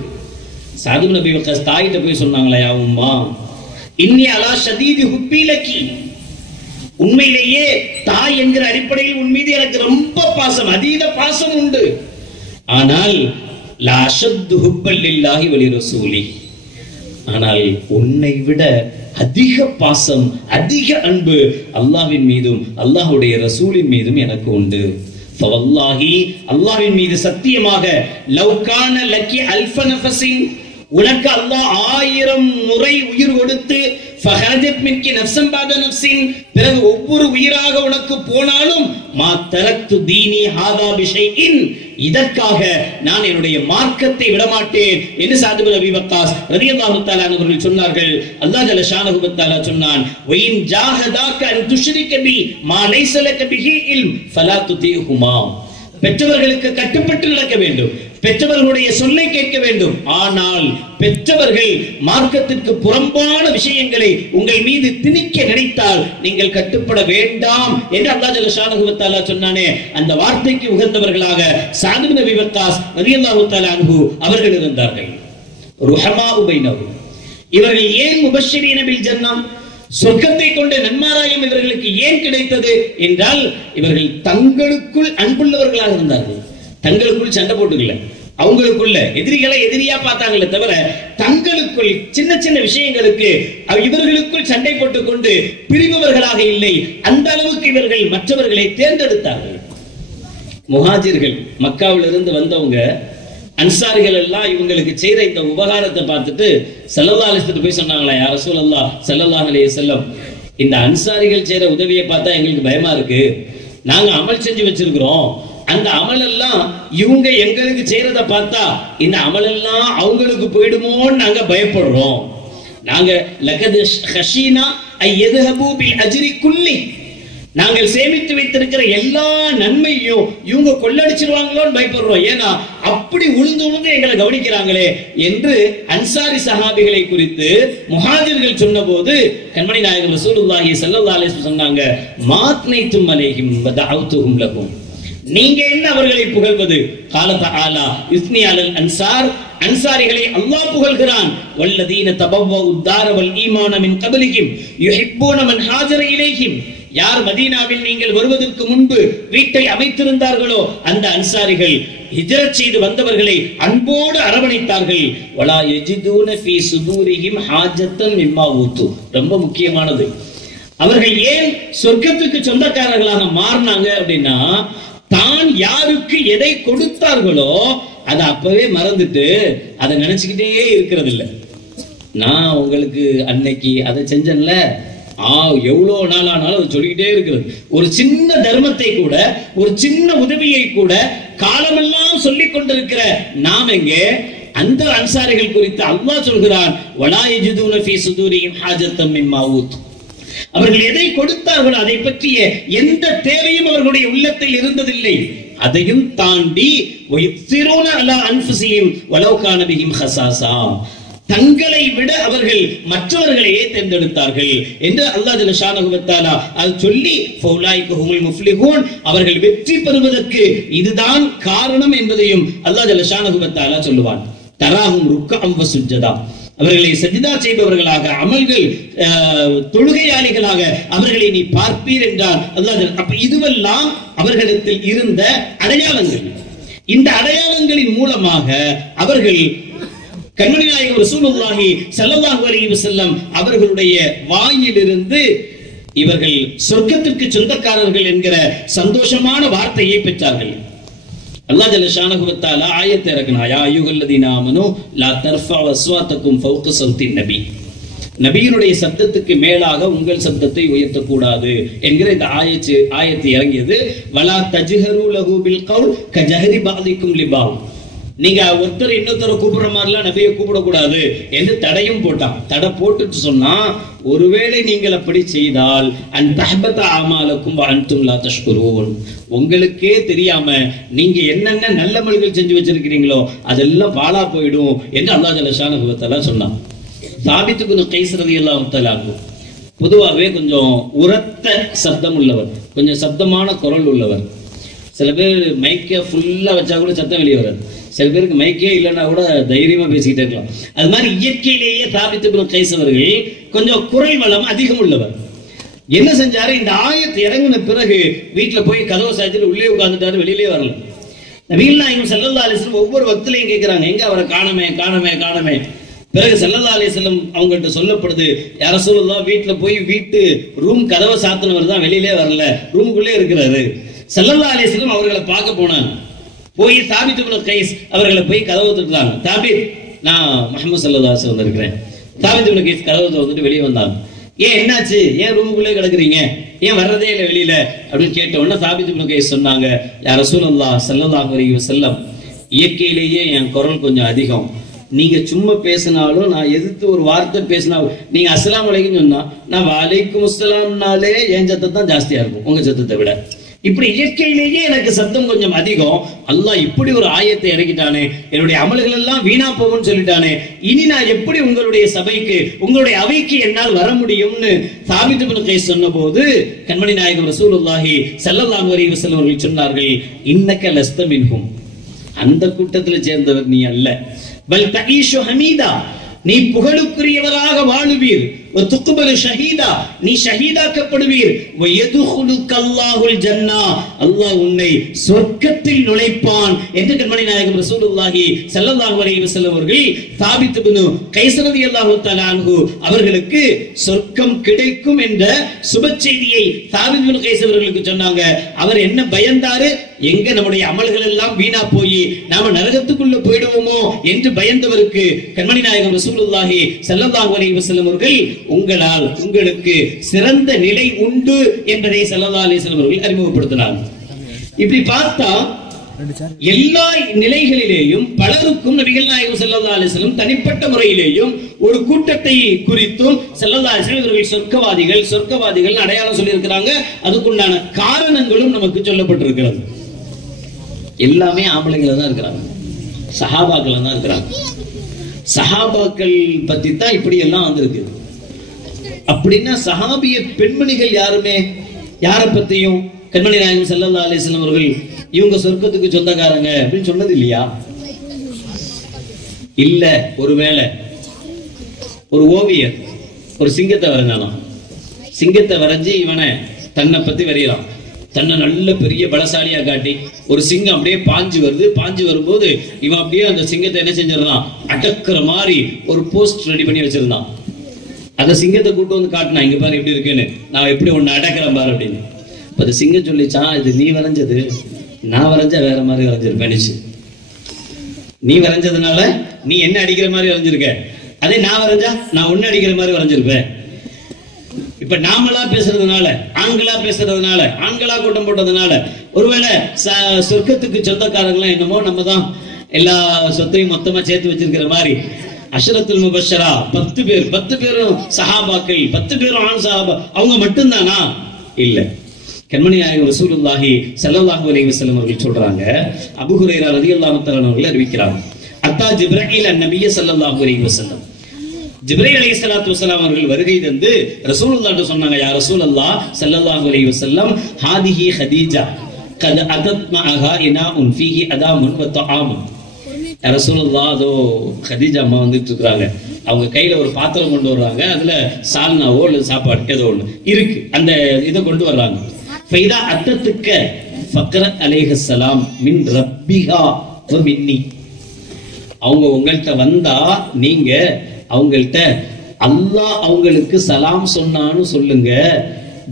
சாத் இப்னு அபீ வக்காஸ் தாயிட்ட போய் சொன்னாங்களா, யா உம்மா இன்னி அலா ஷதீதி ஹுப்பி லக்கி, உண்மையிலேயே தாய் என்கிற அடிப்படையில் உன் மீது எனக்கு ரொம்ப பாசம், அதீத பாசம் உண்டு. ஆனால் லா அஷத்து ஹுப்பல் லில்லாஹி வலி ரசூலி, ஆனால் உன்னை விட அதிக பாசம், அதிக அன்பு அல்லாஹ்வின் மீதும் அல்லாஹ்வுடைய ரசூலின் மீதும் எனக்கு உண்டு. ஃபவல்லாஹி, அல்லாஹ்வின் மீது சத்தியமாக, லவ் கான லக்கி அல்ஃப நஃபஸின், உனக்கு அல்லாஹ் 1000 முறை உயிர் கொடுத்து ஃபஹரஜத் மின்கி நஃப்ஸன் பாத நஃப்ஸின், பிறகு ஒவ்வொரு உயிராக உனக்கு போனாலும் மா தரக்து தீனி ஹாதா பிஷைஇன், இதற்காக நான் என்னுடைய மார்க்கத்தை விடமாட்டேன் என்று சாத் இப்னு அபீ வக்காஸ் ரலியல்லாஹு தஆலா அவர்கள் சொன்னார்கள். அல்லாஹ் ஜல்ல ஷானஹு வ தஆலா சொன்னான், வயின் ஜாஹதாக அன் துஷ்ரிக பி மா லைஸ லக பிஹி இல்ம் ஃபலா துதீஹுமா. பெற்றவர்களுக்கு கட்டுப்பட்டு நடக்க வேண்டும், பெற்றவர்களுடைய சொல்லை கேட்க வேண்டும். ஆனால் பெற்றவர்கள் மார்க்கத்திற்கு புறம்பான விஷயங்களை உங்கள் மீது திணிக்க நினைத்தால் நீங்கள் கட்டுப்பட வேண்டாம் என்று அல்லாஹ் ஜல்ல ஷானஹு வ தஆலா சொன்னானே, அந்த வார்த்தைக்கு உகந்தவர்களாக சாத் இப்னு அபீ வக்காஸ் ரலியல்லாஹு தஆலா அன்ஹு அவர்கள் இருந்தார்கள். ருஹமாஉ பைனஹும், இவர்கள் ஏன் முபஷ்ஷிரீன பில் ஜன்னah, சொர்க்கத்தை கொண்ட நன்மாராயம் இவர்களுக்கு ஏன் கிடைத்தது என்றால், இவர்கள் தங்களுக்குள் அன்புள்ளவர்களாக இருந்தார்கள். தங்களுக்குள் சண்டை போட்டுக்கல, அவங்களுக்குள்ள எதிரிகளை எதிரியா பார்த்தாங்களே தவிர தங்களுக்குள் சின்ன சின்ன விஷயங்களுக்கு இவர்களுக்குள் சண்டை போட்டுக் கொண்டு பிரிபவர்களாக இல்லை. அந்த அளவுக்கு இவர்கள் மற்றவர்களை தேர்ந்தெடுத்தார்கள். முஹாஜிர்கள், மக்காவில் இருந்து வந்தவங்க, அன்சாரிகள் எல்லாம் இவங்களுக்கு செய்த இந்த உபகாரத்தை பார்த்துட்டு ஸல்லல்லாஹு அலைஹி வஸல்லம் போய் சொன்னாங்களா, யா ரசூலல்லாஹ் ஸல்லல்லாஹு அலைஹி வஸல்லம், இந்த அன்சாரிகள் செய்யற உதவியை பார்த்தா எங்களுக்கு பயமா இருக்கு. நாங்க அமல் செஞ்சு வச்சிருக்கிறோம், அந்த அமல் எல்லாம் இவங்க எங்களுக்கு செய்யறத பார்த்தா இந்த அமல் எல்லாம் அவங்களுக்கு போயிடுமோன்னு நாங்க பயப்படுறோம். நாங்க லகத் ஹஷீனா ஐ யذهبوا بالأجر كله, நாங்கள் சேமித்து வைத்திருக்கிற எல்லா நன்மையும் இவங்க கொள்ளடிச்சிருவாங்களோன்னு பயப்படுறோம். ஏன்னா அப்படி உழுந்து எங்களை கவனிக்கிறாங்களே என்று அன்சாரி சஹாபிகளை குறித்து முஹாஜிர்கள் சொன்னபோது கண்மணி நாயகம் ரசூலுல்லாஹி ஸல்லல்லாஹு அலைஹி வஸல்லம் சொன்னாங்க, மாத்னைத்தும் அலைஹிம் வதஅவுதுஹும் லஹும், நீங்க என்ன அவர்களை புகழ்வது? கால தஆலா இஸ்னி அலல் அன்சார், அன்சாரிகளை அல்லாஹ் புகழ்கிறான். வல்லதீன தபவ்வஉ தார வல் ஈமான மின் கப்லிஹிம் யுஹிப்பூன மன் ஹாஜர இலைஹிம், யார் மதீனாவில் நீங்கள் வருவதற்கு முன்பு வீட்டை அமைத்திருந்தார்களோ அந்த அன்சாரிகள் ஹிஜ்ரத் செய்து வந்தவர்களை அன்போடு அரவணைத்தார்கள். வலா யஜிதூன ஃபீ சுதூரிஹிம் ஹாஜத்தன் மிம்மா ஊது. ரொம்ப முக்கியமானது. அவர்கள் ஏன் சொர்க்கத்துக்கு சொந்தக்காரர்களாக மாறினாங்க அப்படின்னா, தான் யாருக்கு எதை கொடுத்தார்களோ அதை அப்பவே மறந்துட்டு அதை நினைச்சுக்கிட்டே இருக்கிறது இல்லை. நான் உங்களுக்கு அன்னைக்கு அதை செஞ்சேன்ல, எவ்வளவு நாள் ஆனாலும் அதை சொல்லிக்கிட்டே இருக்கிறது. ஒரு சின்ன தர்மத்தை கூட, ஒரு சின்ன உதவியை கூட காலமெல்லாம் சொல்லிக் கொண்டிருக்கிற நாம் எங்கே? அந்த அன்சாரிகள் குறித்து அல்லாஹ் சொல்கிறான், வலா யஜிதூன ஃபீ சுதூரிஹிம் ஹாஜத்தம் மிம்மா ஊது. அவர்கள் எதை கொடுத்தார்களோ அதை பற்றிய எந்த தேவையும் அவர்களுடைய உள்ளத்தில் இருந்ததில்லை. அதையும் தாண்டி வயுத்திரூன அலா அன்ஃபுஸிஹிம் வலவ் கான பிஹிம் ஹஸாஸா, தங்களை விட அவர்கள் மற்றவர்களையே தேர்ந்தெடுத்தார்கள் என்று அல்லாஹ் ஜல்ல ஷானஹு வ தஆலா அது சொல்லி ஃபௌலாயிக ஹுமுல் முஃப்லிஹூன், அவர்கள் வெற்றி பெறுவதற்கு இதுதான் காரணம் என்பதையும் அல்லாஹ் ஜல்ல ஷானஹு வ தஆலா சொல்லுவான். தராஹும் ருக்கஅம் வ சுஜ்ஜதா, அவர்களை சஜிதா செய்பவர்களாக, அமல்கள் தொழுகையாளிகளாக அவர்களை நீ பார்ப்பீர் என்றார் அல்லாஹ். அப்ப இதுவெல்லாம் அவர்களிடத்தில் இருந்த அடையாளங்கள். இந்த அடையாளங்களின் மூலமாக அவர்கள் கண்மணி நாயகம் ரசூலுல்லாஹி ஸல்லல்லாஹு அலைஹி வஸல்லம் அவர்களுடைய வாயிலிருந்து இவர்கள் சொர்க்கத்திற்கு சொந்தக்காரர்கள் என்கிற சந்தோஷமான வார்த்தையை பெற்றார்கள். அல்லாஹ் ஜல்ல ஷானஹு வ தஆலா ஆயத்தை இறக்கினா, யா அய்யுஹல்லதீன ஆமனூ லா தர்ஃபஉ அஸ்வாத்தக்கும் ஃபௌக ஸௌத்தின் நபி, நபியினுடைய சப்தத்துக்கு மேலாக உங்கள் சப்தத்தை உயர்த்தக்கூடாது என்கிற இந்த ஆயத்து இறங்கியது. வலா தஜ்ஹரு லஹு பில் கௌல் கஜஹரி பஅதிக்கும் லிபாத், நீங்க ஒருத்தர் இன்னொருத்தரை கூப்பிடுற மாதிரிலாம் நபியை கூப்பிடக்கூடாது என்று தடையும் போட்டான். தடை போட்டுட்டு சொன்னா, ஒருவேளை நீங்கள் அப்படி செய்தால் அன்தஹ்பத அமாலக்கும் வ அன்தும் லா தஷ்குரூன், உங்களுக்கே தெரியாம நீங்க என்னென்ன நல்ல அமல்கள் செஞ்சு வச்சிருக்கிறீங்களோ அதெல்லாம் பாழா போயிடும் என்று அல்லாஹ் ஜல்ல ஷானஹு வ தஆலா சொன்னான். சாபித் இப்னு கைஸ் ரலியல்லாஹு தஆலா பொதுவாகவே கொஞ்சம் உரத்த சப்தம் உள்ளவர், கொஞ்சம் சப்தமான குரல் உள்ளவர். சில பேர் மைக்கை ஃபுல்லா வச்சா கூட சத்தம் வெளியே வராது. சில பேருக்கு மைக்கே இல்லைன்னா கூட தைரியமா பேசிக்கிட்டே இருக்கலாம். அது மாதிரி இயற்கையிலேயே சாபித் இப்னு கைஸ் அவர்கள் கொஞ்சம் குரல் வளம் அதிகம் உள்ளவர். என்ன செஞ்சாரு, இந்த ஆயத்து இறங்கின பிறகு வீட்டுல போய் கதவை சாய்ச்சிட்டு உள்ளே உட்கார்ந்துட்டாரு, வெளியிலே வரல. நபிகள் நாயகம் ஸல்லல்லாஹு அலைஹி வஸல்லம் ஒவ்வொரு வக்திலையும் கேட்கிறாங்க, எங்க அவரை காணமே காணமே காணமே. பிறகு ஸல்லல்லாஹு அலைஹி வஸல்லம் அவங்கள்ட்ட சொல்லப்படுது, யா ரசூலுல்லாஹ் வீட்டுல போய் வீட்டு ரூம் கதவை சாத்தினவர் தான் வெளியிலே வரல, ரூமுக்குள்ளே இருக்கிறாரு. ஸல்லல்லாஹு அலைஹி வஸல்லம் அவர்களை பார்க்க போனாங்க. போய் சாபித் இப்னு கைஸ் அவர்களை போய் கதவை தட்டுறாங்க. சாபித், நான் முஹம்மது ஸல்லல்லாஹு அலைஹி வஸல்லம் இருக்கிறேன். சாபித் இப்னு கைஸ் கதவை திறந்துட்டு வெளியே வந்தாங்க. ஏன் என்னாச்சு, ஏன் ரூமுக்குள்ளே கிடக்குறீங்க, ஏன் வர்றதே இல்லை வெளியில அப்படின்னு கேட்ட உடனே சாபித் இப்னு கைஸ் சொன்னாங்க, யா ரசூலுல்லாஹ் ஸல்லல்லாஹு அலைஹி வஸல்லம், இயற்கையிலேயே என் குரல் கொஞ்சம் அதிகம். நீங்க சும்மா பேசினாலும், நான் எதிர்த்து ஒரு வார்த்தை பேசினா, நீங்க அஸ்ஸலாமு அலைக்கும் சொன்னா நான் வலைக்கும் அஸ்ஸலாம்னாலே என் சத்தம் தான் ஜாஸ்தியா இருக்கும் உங்க சத்தத்தை விட. இப்படி இயற்கையிலேயே எனக்கு சத்தம் கொஞ்சம் அதிகம். அல்லாஹ் இப்படி ஒரு ஆயத்தை இறக்கிட்டானே, என்னுடைய அமல்கள் எல்லாம் வீணா போகும்னு சொல்லிட்டானே, இனி நான் எப்படி உங்களுடைய சபைக்கு, உங்களுடைய அவைக்கு என்னால் வர முடியும்னு சாபித் இப்னு கைஸ் சொன்னபோது கண்மணி நாயகம் ரசூலுல்லாஹி ஸல்லல்லாஹு அலைஹி வஸல்லம் அவர்கள் சொன்னார்கள், இன்னக லஸ்த மின்ஹும், அந்த கூட்டத்தில் சேர்ந்தவர் நீ அல்ல. பல் தஈஷு ஹமீதா, நீ புகழுக்குரியவராக வாழுவீர். வதுக்பலு ஷஹீதா, நீ ஷஹீதாக்கப்படுவீர். வயதுகுலுக அல்லாஹுல் ஜன்னா, அல்லாஹ் உன்னை சொர்க்கத்தில் நுழைப்பான் என்று கண்மணி நாயகம் ரசூலுல்லாஹி ஸல்லல்லாஹு அலைஹி வஸல்லம் அவர்கள் சாபித் இப்னு கைஸ் ரலியல்லாஹு தஆலா அன்ஹு அவர்களுக்கு சொர்க்கம் கிடைக்கும் என்ற சுப செய்தியை சாபித் இப்னு கைஸ் அவர்களுக்கு சொன்னாங்க. அவர் என்ன பயந்தாரு, எங்க நம்முடைய அமல்கள் எல்லாம் வீணா போய் நாம நரகத்துக்குள்ள போயிடுவோமோ என்று பயந்தவருக்கு கண்மணி நாயகம் ரசூலுல்லாஹி ஸல்லல்லாஹு அலைஹி வஸல்லம் அவர்கள், உங்களால் உங்களுக்கு சிறந்த நிலை உண்டு என்பதை ஸல்லல்லாஹு அலைஹி வஸல்லம் அவர்கள் அறிமுகப்படுத்தினார். இப்படி பார்த்தா எல்லா நிலைகளிலேயும் பலருக்கும் நபிகள் நாயகம் ஸல்லல்லாஹு அலைஹி வஸல்லம் தனிப்பட்ட முறையிலேயும் ஒரு கூட்டத்தை குறித்தும் ஸல்லல்லாஹு அலைஹி வஸல்லம் அவர்கள் சொர்க்கவாதிகள் அடையாளம் சொல்லி இருக்கிறாங்க. அதுக்குண்டான காரணங்களும் நமக்கு சொல்லப்பட்டிருக்கிறது. எல்லாமே ஆம்பளைங்கள தான் இருக்கிறாங்க, சஹாபாக்கள் தான் இருக்கிறாங்க. சஹாபாக்கள் பத்தி தான் இப்படி எல்லாம் வந்திருக்கு. அப்படின்னா சஹாபிய பெண்மணிகள் யாருமே யார பத்தியும் கண்மணி நாயகம் ஸல்லல்லாஹு அலைஹி வஸல்லம் அவர்கள் இவங்க சொர்க்கத்துக்கு சொந்தக்காரங்க அப்படின்னு சொன்னது இல்லையா? இல்ல. ஒருவேளை ஒரு ஓவியர் ஒரு சிங்கத்தை வரைஞ்சானா, சிங்கத்தை வரைஞ்சி இவனை தன்னை பத்தி வரையலாம். தன்னை நல்ல பெரிய பலசாலியா காட்டி ஒரு சிங்கம் அப்படியே பாஞ்சு வருது. பாஞ்சு வரும்போது இவன் அப்படியே அந்த சிங்கத்தை என்ன செஞ்சிடறான், அடக்குற மாதிரி ஒரு போஸ்ட் ரெடி பண்ணி வச்சிருந்தான். அந்த சிங்கத்தை கூட்டு வந்து காட்டினா, இங்க பாரு எப்படி இருக்குன்னு, நான் எப்படி ஒன்னு அடக்கிறேன் பாரு அப்படின்னு. அது சிங்கம் சொல்லிச்சான், இது நீ வரைஞ்சது, நான் வரைஞ்சா வேற மாதிரி வரைஞ்சிருப்பேன். நீ வரைஞ்சதுனால நீ என்ன அடிக்கிற மாதிரி வரைஞ்சிருக்க, அதே நான் வரைஞ்சா நான் ஒன்னு அடிக்கிற மாதிரி வரைஞ்சிருப்பேன். இப்ப நாமளா பேசுறதுனால, ஆண்களா பேசுறதுனால, ஆண்களா கூட்டம் போட்டதுனால, ஒருவேளை சொர்க்கத்துக்கு சொந்தக்காரங்களும் என்னமோ நம்ம தான் எல்லா சொத்தையும் மொத்தமா சேர்த்து வச்சிருக்கிற மாதிரி, அஷ்ரத்துல் முபஷ்ஷரா 10 பேர், 10 பேரும் சஹாபாக்கள், 10 பேரும் ஆண் சஹாபா, அவங்க மட்டும்தானா? இல்ல. கண்மணி நாயகம் ரசூலுல்லாஹி ஸல்லல்லாஹு அலைஹி வஸல்லம் அவர்கள் சொல்றாங்க, அபூ ஹுரைரா ரலியல்லாஹு தஆலா அவர்கள் அறிவிக்கிறாங்க, அத்தா ஜிப்ரீல் அன்-நபிய ஸல்லல்லாஹு அலைஹி வஸல்லம், ஜிப்ரீல் அலைஹிஸ்ஸலாத்து வஸலாம் அவர்கள் வருகை தந்து ரசூலுல்லாஹ்ட்ட சொன்னாங்க, யா ரசூலல்லாஹ் ஸல்லல்லாஹு அலைஹி வஸல்லம், ஹாதிஹி ஹதீஜா கத் அதத் மஅஹா இனாஉன் ஃபீஹி அதாமுன் வ தஆமுன். யா ரசூலல்லாஹ், அதோ ஹதீஜா அம்மா வந்துட்டு இருக்காங்க, அவங்க கையில ஒரு பாத்திரம் கொண்டு வர்றாங்க, அதுல சால்னாவோ இல்ல சாப்பாடு ஏதோ ஒண்ணு இருக்கு, அந்த இதை கொண்டு வர்றாங்க. ஃபைதா அத்தத்துக்க ஃபக்ரத் அலைஹிஸ்ஸலாம் மின் ரப்பிஹா வ மின்னி. அவங்க உங்கள்கிட்ட வந்தா நீங்க அவங்கள்ட்ட அல்லாஹ் அவங்களுக்கு சலாம் சொன்னான்னு சொல்லுங்க,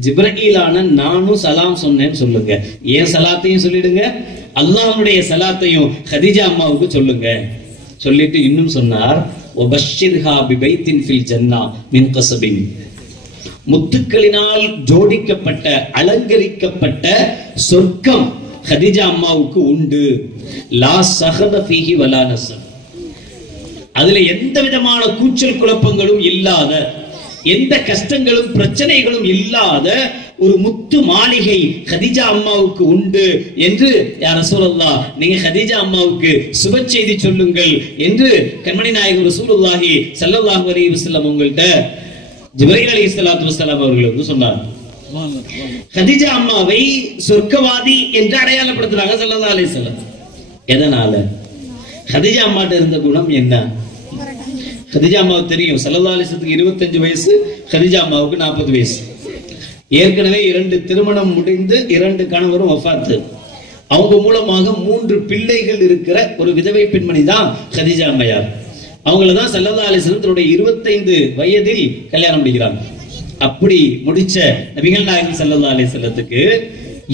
ஜிப்ரீலான நானும் சலாம் சொன்னேன்னு சொல்லுங்க. ஏன் சலாத்தையும் சொல்லிடுங்க, அல்லாஹ்வுடைய சலாத்தையும் கதீஜா அம்மாவுக்கு சொல்லுங்க. சொல்லிட்டு இன்னும் சொன்னார், வபஷ்ஷிர்ஹா பிபைத்தின் ஃபில் ஜன்னா மின் கஸபின். முத்துக்களினால் ஜோடிக்கப்பட்ட அலங்கரிக்கப்பட்ட சொர்க்கம் கதீஜா அம்மாவுக்கு உண்டு. லா ஸஹத ஃபீஹி வலா நஸப். அதுல எந்த விதமான கூச்சல் குழப்பங்களும் இல்லாத, எந்த கஷ்டங்களும் பிரச்சனைகளும் இல்லாத ஒரு முத்து மாளிகை கதீஜா அம்மாவுக்கு உண்டு என்று யா ரசூலல்லாஹ் நீங்க கதீஜா அம்மாவுக்கு சுப செய்தி சொல்லுங்கள் என்று கண்மணி நாயகம் ரசூலுல்லாஹி ஸல்லல்லாஹு அலைஹி வஸல்லம் உங்கள்ட்ட ஜிப்ரீல் அலைஹிஸ்ஸலாத்து வஸலாம் அவர்கள் வந்து சொன்னார். கதீஜா அம்மாவை சொர்க்கவாதி என்று அடையாளப்படுத்துறாங்க ஸல்லல்லாஹு அலைஹி வஸல்லம். எதனால? கதீஜா அம்மாட்ட இருந்த குணம் என்ன? கதீஜா அம்மாவுக்கு தெரியும், ஸல்லல்லாஹு அலைஹி வஸல்லத்துக்கு 25 வயசு, கதீஜா அம்மாவுக்கு 40 வயசு. ஏற்கனவே 2 திருமணம் முடிந்து 2 கணவரும் வஃபாத்து. அவங்க மூலமாக 3 பிள்ளைகள் இருக்கிற ஒரு விதவை பெண்மணி தான் கதீஜா அம்மையார். அவங்களதான் ஸல்லல்லாஹு அலைஹி வஸல்லம் தன்னுடைய 25 வயதில் கல்யாணம் முடிக்கிறாங்க. அப்படி முடிச்ச நபிகள் நாயகம் ஸல்லல்லாஹு அலைஹி வஸல்லத்துக்கு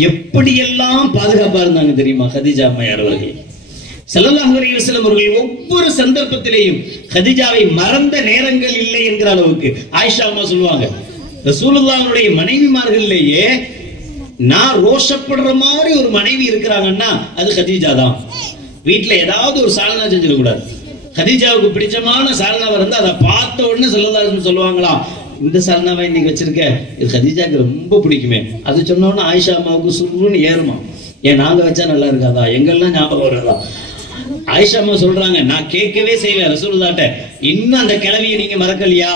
எப்படியெல்லாம் பாதுகாப்பா இருந்தாங்க தெரியுமா கதீஜா அம்மையார் அவர்கள்? ஸல்லல்லாஹு அலைஹி வஸல்லம் அவர்கள் ஒவ்வொரு சந்தர்ப்பத்திலேயும் கதீஜாவை மறந்த நேரங்கள் இல்லை என்கிற அளவுக்கு ஆயிஷா அம்மா சொல்லுவாங்க, ரசூலுல்லாஹ்வுடைய மனைவிமார்கள்லயே நான் ரோஷப்படுற மாதிரி ஒரு மனைவி இருக்கிறாங்கன்னா அது கதீஜா தான். வீட்டுல ஏதாவது ஒரு சால்னா செஞ்சிட கூடாது. கதீஜாவுக்கு பிடிச்சமான சால்னாவை இருந்தா அதை பார்த்த உடனே ஸல்லல்லாஹு அலைஹி வஸல்லம் சொல்லுவாங்களா, இந்த சால்னாவை இன்னைக்கு வச்சிருக்க, இது கதீஜாக்கு ரொம்ப பிடிக்குமே. அது சொன்னோன்னா ஆயிஷா அம்மாவுக்கு சுருன்னு ஏறுமா, ஏன் நாங்க வச்சா நல்லா இருக்காதா, எங்கெல்லாம் ஞாபகம் வருதா. ஆயிஷா அம்மா சொல்றாங்க, நான் கேட்கவே செய்வேன் ரசூலுல்லாஹ்ட்ட, இன்னும் அந்த கிழவியை நீங்க மறக்கலையா,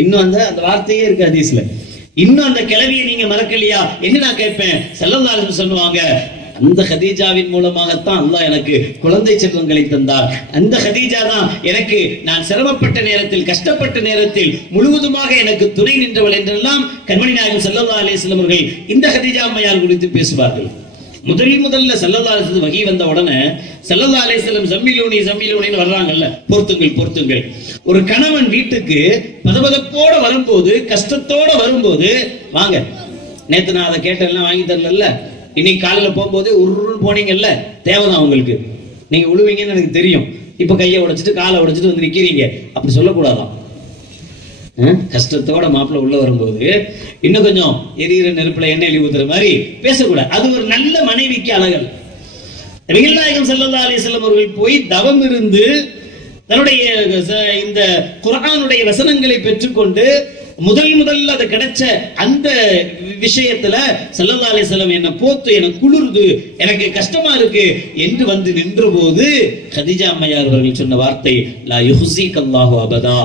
இன்னும் அந்த வார்த்தையே இருக்கு ஹதீஸ்ல, இன்னும் அந்த கிழவியை நீங்க மறக்கலையா என்று நான் கேட்பேன். ஸல்லல்லாஹு அலைஹி வஸல்லம் சொல்லுவாங்க, அந்த கதீஜாவின் மூலமாகத்தான் அல்லாஹ் எனக்கு குழந்தை செல்வங்களை தந்தார். அந்த கதீஜா தான் எனக்கு நான் சிரமப்பட்ட நேரத்தில், கஷ்டப்பட்ட நேரத்தில் முழுவதுமாக எனக்கு துணை நின்றவள் என்றெல்லாம் கண்மணி நாயகம் ஸல்லல்லாஹு அலைஹி வஸல்லம் அவர்கள் இந்த கதீஜா அம்மையார் குறித்து பேசுவார்கள். முதல்ல ஸல்லல்லாஹு அலைஹி வஸல்லம் வஹி வந்த உடனே ஸல்லல்லாஹு அலைஹி வஸல்லம் ஜம்மிலூனின்னு வர்றாங்கல்ல, பொறுத்துங்கள். ஒரு கணவன் வீட்டுக்கு பதபதப்போட வரும்போது, கஷ்டத்தோட வரும்போது, வாங்க நேத்து நான் அதை கேட்டெல்லாம் வாங்கி தரல, இன்னைக்கு காலையில போகும்போது உருன்னு போனீங்கல்ல, தேவைதான் உங்களுக்கு, நீங்க உழுவீங்கன்னு எனக்கு தெரியும், இப்ப கையை உடைச்சிட்டு காலை உடைச்சிட்டு வந்து நிக்கிறீங்க, அப்படி சொல்லக்கூடாதான். கஷ்டத்தோட மாப்பிள்ள உள்ள வரும்போது இன்னும் கொஞ்சம் எரியிற நெருப்புல எண்ணெய் ஊத்துற மாதிரி பேசக்கூடாது. அது ஒரு நல்ல மனைவிக்கு அழகல். நபிகள் நாயகம் ஸல்லல்லாஹு அலைஹி வஸல்லம் அவர்கள் போய் தவம் இருந்து தன்னுடைய இந்த குர்ஆனுடைய வசனங்களை பெற்றுக்கொண்டு முதல்ல அது கிடைச்ச அந்த விஷயத்துல ஸல்லல்லாஹு அலைஹி வஸல்லம் என்ன போத்து, எனக்கு குளிருது, எனக்கு கஷ்டமா இருக்கு என்று வந்து நின்ற போது கதீஜா அம்மையார் அவர்கள் சொன்ன வார்த்தை, லா யுஹ்ஸிகல்லாஹு அபதா,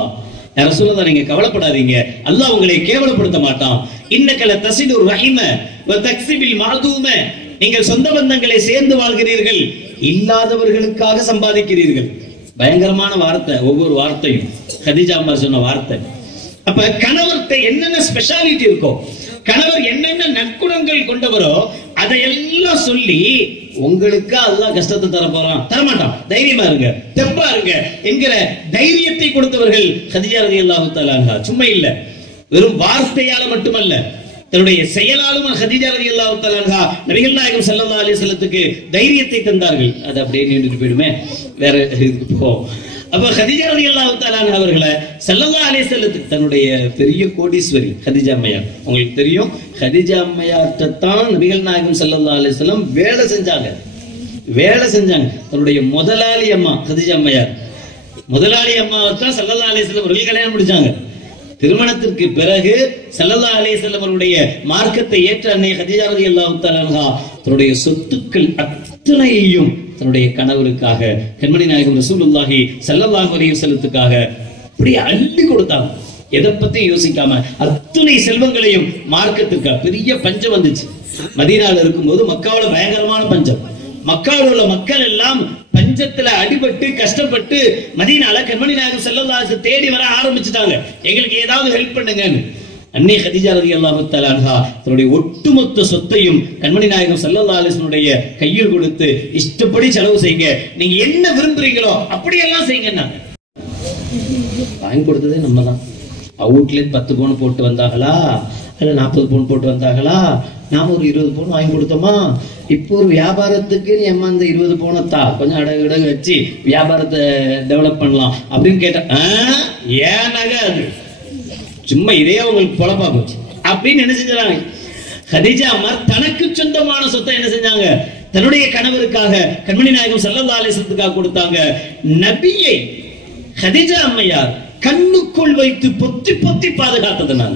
யா ரசூலல்லாஹ் நீங்க கவலைப்படாதீங்க, அல்லாஹ் உங்களை கேவலப்படுத்த மாட்டான். இன்னக லதஸிலு ரஹிம வ தக்ஸிபில் மஅதூம, நீங்கள் சொந்த பந்தங்களை சேர்ந்து வாழ்கிறீர்கள், இல்லாதவர்களுக்காக சம்பாதிக்கிறீர்கள். பயங்கரமான வார்த்தை, ஒவ்வொரு வார்த்தையும் கதீஜா அம்மா சொன்ன வார்த்தை. அப்ப கணவர்கிட்ட என்னென்ன ஸ்பெஷாலிட்டி இருக்கோ, கணவர் என்னென்ன நற்குணங்கள் கொண்டவரோ அதையெல்லாம் சொல்லி உங்களுக்கு அல்லாஹ் கஷ்டத்தை தர போறான், தரமாட்டான், தைரியமா இருங்க, தெம்பா இருங்க என்கிற தைரியத்தை கொடுத்தவர்கள் கதீஜா ரலியல்லாஹு தஆலா அன்ஹா. சும்மா இல்ல, வெறும் வார்த்தையால மட்டுமல்ல, தன்னுடைய செயலாலும் கதீஜா ரலியல்லாஹு தஆலா அன்ஹா நபிகள் நாயகம் ஸல்லல்லாஹு அலைஹி வஸல்லத்துக்கு தைரியத்தை தந்தார்கள். அது அப்படியே நின்றுட்டு போயிடுமே, வேற இதுக்கு போ. அப்ப கதீஜா ரலியல்லாஹு தஆலா அன்ஹா அவர்களை ஸல்லல்லாஹு அலைஹி வஸல்லத்துக்கு, தன்னுடைய பெரிய கோடீஸ்வரி கதீஜா அம்மையார், உங்களுக்கு தெரியும், கதீஜா அம்மையார்ட்ட தான் நபிகள் நாயகம் ஸல்லல்லாஹு அலைஹி வஸல்லம் வேலை செஞ்சாங்க. தன்னுடைய முதலாளி அம்மா கதீஜா அம்மையார், முதலாளி அம்மாவை தான் ஸல்லல்லாஹு அலைஹி வஸல்லம் அவர்கள் கல்யாணம் முடிச்சாங்க. திருமணத்திற்கு பிறகு ஸல்லல்லாஹு அலைஹி வஸல்லம் அவருடைய மார்க்கத்தை ஏற்ற அன்னை கதீஜா ரலியல்லாஹு தஆலா அன்ஹா தன்னுடைய சொத்துக்கள் அத்தனையையும் தன்னுடைய கணவருக்காக, கண்மணி நாயகம் ரசூலுல்லாஹி ஸல்லல்லாஹு அலைஹி வஸல்லத்துக்காக அப்படியே அள்ளி கொடுத்தாங்க. எதை பத்தியும் யோசிக்காம அத்தனை செல்வங்களையும் மார்க்கத்துக்காக. பெரிய பஞ்சம் வந்துச்சு மதீனால இருக்கும்போது, மக்காவுல பயங்கரமான பஞ்சம். மக்காவில் உள்ள மக்கள் எல்லாம் பஞ்சத்துல அடிபட்டு கஷ்டப்பட்டு மதீனால கண்மணி நாயகம் ஸல்லல்லாஹு அலைஹி வஸல்லம் தேடி வர ஆரம்பிச்சுட்டாங்க, எங்களுக்கு ஏதாவது ஹெல்ப் பண்ணுங்கன்னு. அன்னை கதீஜா ரலியல்லாஹு தஆலா அன்ஹா தன்னுடைய ஒட்டுமொத்த சொத்தையும் கண்மணி நாயகம் ஸல்லல்லாஹு அலைஹி வஸல்லம் கையில் கொடுத்து, இஷ்டப்படி செலவு செய்யுங்க, நீங்க என்ன விரும்புறீங்களோ அப்படியெல்லாம் செய்யுங்க. வாங்கி கொடுத்ததே நம்ம தான். அவுட்ல 10 பவுன் போட்டு வந்தாங்களா, இல்ல 40 பவுன் போட்டு வந்தாங்களா, நாம ஒரு 20 பவுன் வாங்கி கொடுத்தோமா? இப்போ ஒரு வியாபாரத்துக்கு நீ அம்மா அந்த 20 பவுனத்தா கொஞ்சம் அடகு வச்சு வியாபாரத்தை டெவலப் பண்ணலாம் அப்படின்னு கேட்டா, ஏன் நகை அது சும்மா இதே உங்களுக்கு பொழப்பா போச்சு அப்படின்னு என்ன செஞ்சாங்க. கதீஜா அம்மா தனக்கு சொந்தமான சொத்தை என்ன செஞ்சாங்க, தன்னுடைய கணவருக்காக கண்மணி நாயகம் ஸல்லல்லாஹு அலைஹி வஸல்லத்துக்காக கொடுத்தாங்க. நபியை கதீஜா அம்மையார் கண்ணுக்குள் வைத்து பொத்தி பொத்தி பாதுகாத்ததுனால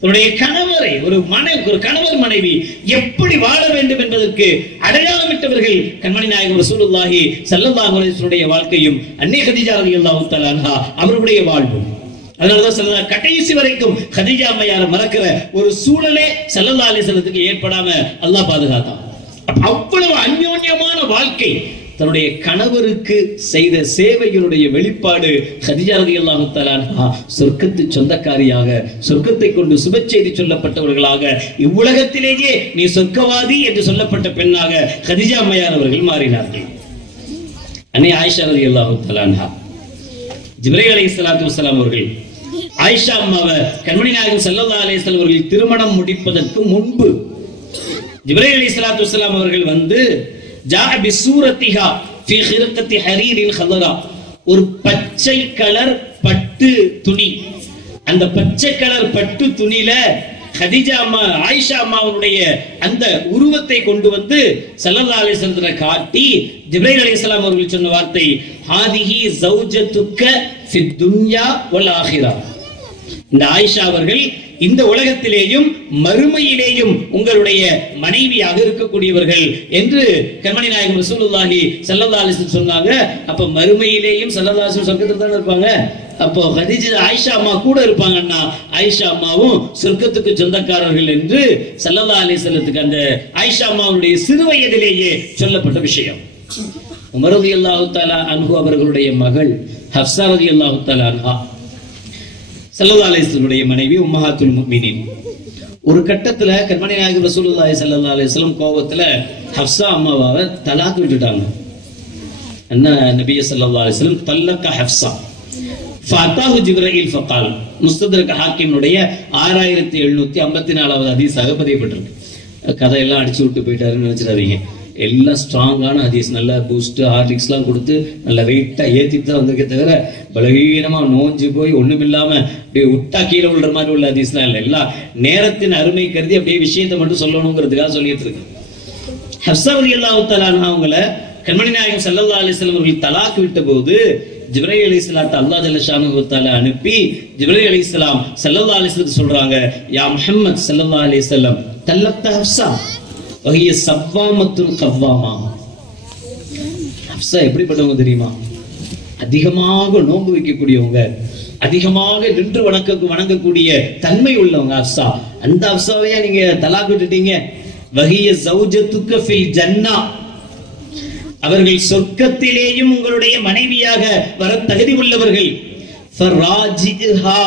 தன்னுடைய கணவரை, ஒரு கணவர் மனைவி எப்படி வாழ வேண்டும் என்பதற்கு அடையாளமிட்டவர்கள் கண்மணி நாயகம் ரசூலுல்லாஹி ஸல்லல்லாஹு அலைஹி வஸல்லம் வாழ்க்கையும் அன்னை கதீஜா ரலியல்லாஹு தஆலா அன்ஹா அவர்களுடைய வாழ்வும். அதனாலதான் கடைசி வரைக்கும் கதீஜா அம்மையாரை மறக்கிற ஒரு சூழலே ஸல்லல்லாஹு அலைஹி வஸல்லத்துக்கு ஏற்படாம அல்லாஹ் பாதுகாத்தான். அவ்வளவு அந்யோன்யமான வாழ்க்கை, தன்னுடைய கணவருக்கு செய்த சேவையினுடைய வெளிப்பாடு. கதீஜா ரலியல்லாஹு தஆலா அன்ஹா சொர்க்கத்து சொந்தக்காரியாக, சொர்க்கத்தை கொண்டு சுப செய்தி சொல்லப்பட்டவர்களாக, இவ்வுலகத்திலேயே நீ சொர்க்கவாதி என்று சொல்லப்பட்ட பெண்ணாக கதீஜா அம்மையார் அவர்கள் மாறினார்கள். அன்னை ஆயிஷா ரலியல்லாஹு தஆலா அன்ஹா, ஜிப்ரீல் அலைஹிஸ்ஸலாத்து வஸ்ஸலாம் அவர்கள் ஆயிஷா அம்மாவை கண்மணி நாயகம் ஸல்லல்லாஹு அலைஹி வஸல்லம் அவர்கள் திருமணம் முடிப்பதற்கு முன்பு ஜிப்ரீல் அலைஹிஸ்ஸலாத்து வஸ்ஸலாம் அவர்கள் வந்து ஜாஅ பிசூரத்திஹா ஃபீ ஹிர்கத்தி ஹரீரின் ஹதரா, ஒரு பச்சை கலர் பட்டு துணி, அந்த பச்சை கலர் பட்டு துணியில கதீஜா அம்மா ஆயிஷா அம்மாவுடைய அந்த உருவத்தை கொண்டு வந்து ஸல்லல்லாஹு அலைஹி வஸல்லம் காட்டி ஜிப்ரீல் அலைஹிஸ்ஸலாம் அவர்கள் சொன்ன வார்த்தை, ஹாதிஹி ஜௌஜத்துக்க ஃபித் துன்யா வல் ஆখিরা, இந்த ஆயிஷா அவர்கள் இந்த உலகத்திலேயும் மறுமையிலேயும் உங்களுடைய மனைவியாக இருக்கக்கூடியவர்கள் என்று கண்மணி நாயகம் ரசூலுல்லாஹி ஸல்லல்லாஹு அலைஹி வஸல்லம் சொன்னாங்க. அப்ப மறுமையிலேயும் ஸல்லல்லாஹு அலைஹி வஸல்லம் சொர்க்கத்துல தான் இருப்பாங்க. அப்போ கதீஜா ஆயிஷா அம்மா கூட இருப்பாங்கன்னா ஆயிஷா அம்மாவும் சொர்க்கத்துக்கு சொந்தக்காரர்கள் என்று ஸல்லல்லாஹு அலைஹி வஸல்லத்துக்கு அந்த ஆயிஷா அம்மாவுடைய சிறு வயதிலேயே சொல்லப்பட்ட விஷயம். உமர் ரலியல்லாஹு தஆலா அன்ஹு அவர்களுடைய மகள் ஹஃப்ஸா ரலியல்லாஹு தஆலா அன்ஹா ஸல்லல்லாஹு அலைஹி வஸல்லம் மனைவி உம்மஹாத்துல் முஃமினீன். ஒரு கட்டத்துல கண்மணி நாயகம் ரசூலுல்லாஹி ஸல்லல்லாஹு அலைஹி வஸல்லம் கோபத்துல ஹஃப்ஸா அம்மாவை தலாக் விட்டுட்டாங்க. அன்ன நபி ஸல்லல்லாஹு அலைஹி வஸல்லம் தல்லக ஹஃப்ஸா ஃபஅதாஹு ஜிப்ரீல் ஃபகால், முஸ்தத்ரக் ஹாக்கிமுடைய 6754வது ஹதீஸாக பதியப்பட்டிருக்கு. கதையெல்லாம் அடிச்சு விட்டு போயிட்டாருன்னு நினைச்சிடாதீங்க. எல்லாம் ஸ்ட்ராங்கான ஹதீஸ், நல்ல பூஸ்ட் ஹார்லிக்ஸ்லாம் கொடுத்து நல்ல வெயிட்டா ஏத்திட்டு தான் வந்திருக்கே தவிர பலவீனமா நோஞ்சு போய் ஒண்ணுமில்லாம அப்படியே விட்டா கீழே விழுற மாதிரி உள்ள ஹதீஸ்லாம் இல்லை. எல்லாம் நேரத்தின் அருமை கருதி அப்படியே விஷயத்தை மட்டும் சொல்லணுங்கிறதுக்காக சொல்லிட்டு இருக்கு. ஹஃப்ஸா ரலியல்லாஹு தஆலா அன்ஹா அவங்கள கண்மணி நாயகம் ஸல்லல்லாஹு அலைஹி வஸல்லம் அவர்கள் தலாக் விட்ட போது ஜிப்ரீல் அலைஹிஸ்ஸலாத்து அல்லாஹ் ஜல்ல ஷானுஹு தஆலா அனுப்பி ஜிப்ரீல் அலைஹிஸ்ஸலாம் ஸல்லல்லாஹு அலைஹி வஸல்லம் சொல்றாங்க, யா முஹம்மத் ஸல்லல்லாஹு அலைஹி வஸல்லம் தல்லக்த ஹஃப்ஸா வஹிய சவ்வாமத்துன் கவ்வாமா. ஹஃப்ஸா எப்படிப்பட்டவங்க தெரியுமா? அதிகமாக நோன்பு வைக்கக்கூடியவங்க, அதிகமாக நின்று வணங்கக்கூடிய தன்மை உள்ளவங்க ஹஃப்ஸா. அந்த ஹஃப்ஸாவையா நீங்க தலாக் விட்டுட்டீங்க? வஹிய ஜௌஜத்துக ஃபில் ஜன்னா, அவர்கள் சொர்க்கத்திலேயும் உங்களுடைய மனைவியாக வர தகுதி உள்ளவர்கள். ஃபராஜிஹா,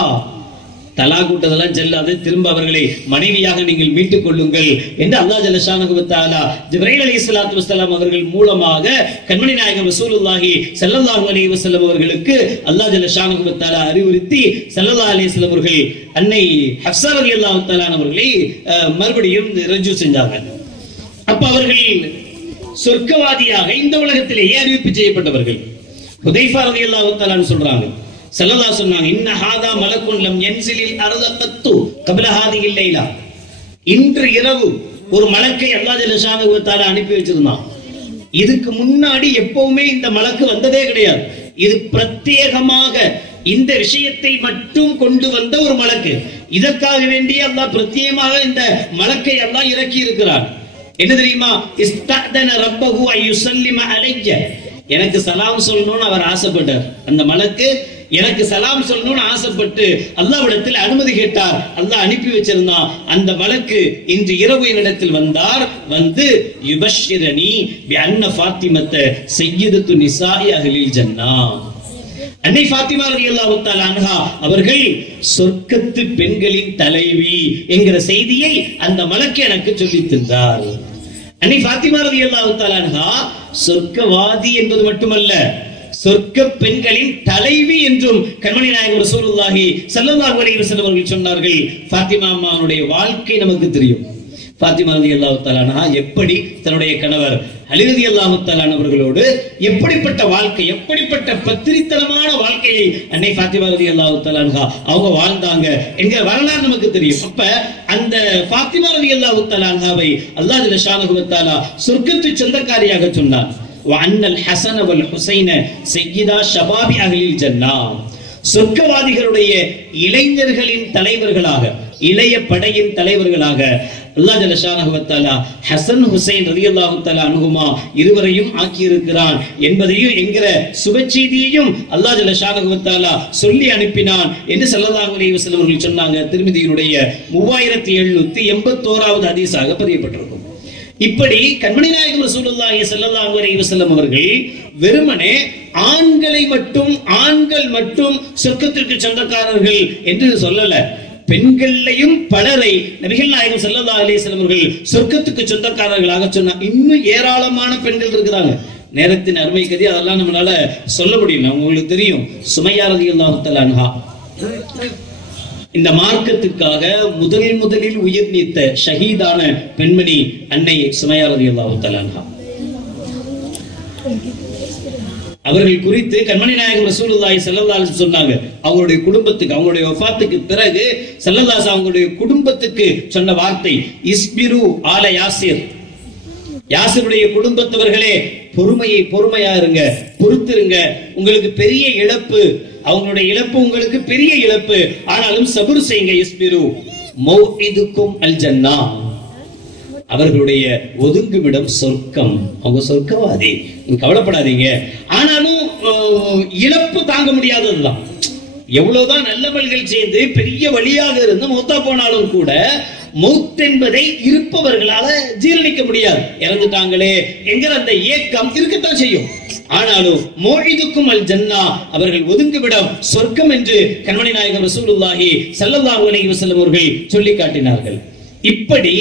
தலா கூட்டதெல்லாம் செல்லாது, திரும்ப அவர்களை மனைவியாக நீங்கள் மீட்டுக் கொள்ளுங்கள் என்று அல்லாஹ் ஜல்ல ஷானஹு வ தஆலா ஜிப்ரீல் அலைஹிஸ்ஸலாத்து வஸ்ஸலாம் அவர்கள் மூலமாக கண்மணி நாயகம் ரசூலுல்லாஹி ஸல்லல்லாஹு அலைஹி வஸல்லம் அவர்களுக்கு அல்லாஹ் ஜல்ல ஷானஹு வ தஆலா அறிவுறுத்தி ஸல்லல்லாஹு அலைஹி வஸல்லம் அவர்கள் அன்னை ஹஃப்ஸா ரலியல்லாஹு தஆலா அவர்களை மறுபடியும் ரஜூ செஞ்சாங்க. அப்ப அவர்கள் சொர்க்கவாதியாக இந்த உலகத்திலேயே அறிவிப்பு செய்யப்பட்டவர்கள். ஹுதைஃபா ரலியல்லாஹு தஆலா சொல்றாங்க, ஸல்லல்லாஹு சொன்னாங்க, இன்ன ஹாதா மலக்குன் லம் யன்ஸிலில் அர்த கத்து கப்ல ஹாதிஹில் லைலா. இன்று இரவு ஒரு மலக்கை அல்லாஹ் ஜல்ல ஷானஹு வ தஆலா அனுப்பி வச்சிருந்தான். இதுக்கு முன்னாடி எப்பவுமே இந்த மலக்கு வந்ததே கிடையாது. இது பிரத்யேகமாக இந்த விஷயத்தை மட்டும் கொண்டு வந்த ஒரு மலக்கு. இதற்காக வேண்டிய அல்லாஹ் பிரத்யேகமாக இந்த மலக்கை அல்லாஹ் இறக்கி இருக்கிறார். என்ன தெரியுமா? இஸ்தஅதன ரப்பஹு அய்யுஸல்லிம அலைய. எனக்கு சலாம் சொல்லணும்னு அவர் ஆசைப்பட்டார். அந்த மலக்கு எனக்கு சலாம் சொல்லணும்னு ஆசைப்பட்டு அல்லாஹ்விடத்தில் அனுமதி கேட்டார். அல்லாஹ் அனுப்பி வச்சிருந்தான். அந்த மலக்கு இன்று இரவு என்னிடத்தில் வந்தார். வந்து யுபஷ்ஷிரனி பிஅன்ன ஃபாத்திமத்த சய்யிதத்து நிசாஇ அஹ்லில் ஜன்னா. அன்னை ஃபாத்திமா ரலியல்லாஹு தஆலா அன்ஹா அவர்கள் சொர்க்கத்து பெண்களின் தலைவி என்கிற செய்தியை அந்த மலக்கு எனக்கு சொல்லித் தந்தார். அன்னை ஃபாத்திமா ரலியல்லாஹு தஆலா அன்ஹா சொர்க்கவாதி என்பது மட்டுமல்ல, சொர்க்க பெண்களின் தலைவி என்றும் கண்மணி நாயகம் ரசூலுல்லாஹி ஸல்லல்லாஹு அலைஹி வஸல்லம் அவர்கள் சொன்னார்கள். ஃபாத்திமா அம்மாவுடைய வாழ்க்கை நமக்கு தெரியும். ஃபாத்திமா ரலியல்லாஹு தஆலா அன்ஹா எப்படி தன்னுடைய கணவர் அலி ரலியல்லாஹு தஆலா அவர்களோடு எப்படிப்பட்ட வாழ்க்கை, எப்படிப்பட்ட பத்திரித்தனமான வாழ்க்கையை அன்னை ஃபாத்திமா ரலியல்லாஹு தஆலா அன்ஹா அவங்க வாழ்ந்தாங்க என்கிற வரலாறு நமக்கு தெரியும். அப்ப அந்த ஃபாத்திமா ரலியல்லாஹு தஆலா அன்ஹாவை அல்லாஹ் ஜல்ல ஷானஹு வ தஆலா சொர்க்கத்து சொந்தக்காரியாக சொன்னார். வஅன்னல் ஹஸன வல் ஹுஸைன சய்யிதா ஷபாபி அஹ்லில் ஜன்னா. சொர்க்கவாதிகளுடைய இளைஞர்களின் தலைவர்களாக, இளைய படையின் தலைவர்களாக அல்லாஹ் ஜல்ல ஷானஹு வ தஆலா ஹஸன் ஹுசைன் ரலியல்லாஹு தஆலா அன்ஹுமா இருவரையும் ஆக்கி இருக்கிறான் என்பதையும் என்கிற சுப செய்தியையும் அல்லாஹ் ஜல்ல ஷானஹு வ தஆலா சொல்லி அனுப்பினான் என்று ஸல்லல்லாஹு அலைஹி வஸல்லம் அவர்கள் சொன்னாங்க. திருமதியினுடைய 3781வது ஹதீஸாக பதியப்பட்டிருக்கும். இப்படி கண்மணி நாயகம் ரசூலுல்லாஹி ஸல்லல்லாஹு அலைஹி வஸல்லம் அவர்கள் வெறுமனே ஆண்கள் மட்டும் சொர்க்கத்திற்கு சொந்தக்காரர்கள் என்று சொல்லல. பெண்களையும் பலரை நபிகள் நாயகம் ஸல்லல்லாஹு அலைஹி வஸல்லம் அவர்கள் சொர்க்கத்துக்கு சொந்தக்காரர்களாக சொன்னார். இன்னும் ஏராளமான பெண்கள் இருக்கிறாங்க. நேரத்தின் அருமை கதி அதெல்லாம் நம்மளால சொல்ல முடியல. உங்களுக்கு தெரியும், சுமையா ரலியல்லாஹு தஆலா அன்ஹா இந்த மார்க்கத்துக்காக முதலில் உயிர் நீத்த ஷஹீதான பெண்மணி அன்னை சுமையா ரலியல்லாஹு தஆலா அன்ஹா. அவர்கள் குறித்து கண்மணி நாயகம் ரசூலுல்லாஹி ஸல்லல்லாஹு அலைஹி வஸல்லம் சொன்னாங்க, அவங்களுடைய குடும்பத்துக்கு, அவங்களுடைய வஃபாத்துக்கு பிறகு ஸல்லல்லாஹு அலைஹி அவங்களுடைய குடும்பத்துக்கு சொன்ன வார்த்தை, இஸ்பிரு ஆல யாசிர். யாசிருடைய குடும்பத்தவர்களே பொறுமையா இருங்க, பொறுத்திருங்க. உங்களுக்கு பெரிய இழப்பு, அவங்களுடைய இழப்பு உங்களுக்கு பெரிய இழப்பு, ஆனாலும் சபுர் செய்யுங்க. இஸ்பிரு மௌஇதுக்கும் அல் ஜன்னா. அவர்களுடைய ஒதுங்குமிடம் சொர்க்கம். அவங்க சொர்க்கவாதி, நீங்க கவலைப்படாதீங்க. ஆனாலும் இழப்பு தாங்க முடியாததுதான். எவ்வளவுதான் நல்லவர்கள் செய்து பெரிய வழியாக இருந்து மௌத்தா போனாலும் கூட மௌத் என்பதை இருப்பவர்களால ஜீரணிக்க முடியாது. இறந்துட்டாங்களே என்கிற அந்த ஏக்கம் இருக்கத்தான் செய்யும். ஆனாலும் மௌஇதுக்கும் அல் ஜன்னா, அவர்கள் ஒதுங்குவிடம் சொர்க்கம் என்று கண்மணி நாயகம் ரசூலுல்லாஹி ஸல்லல்லாஹு அலைஹி வஸல்லம் அவர்கள் சொல்லி காட்டினார்கள். இப்படி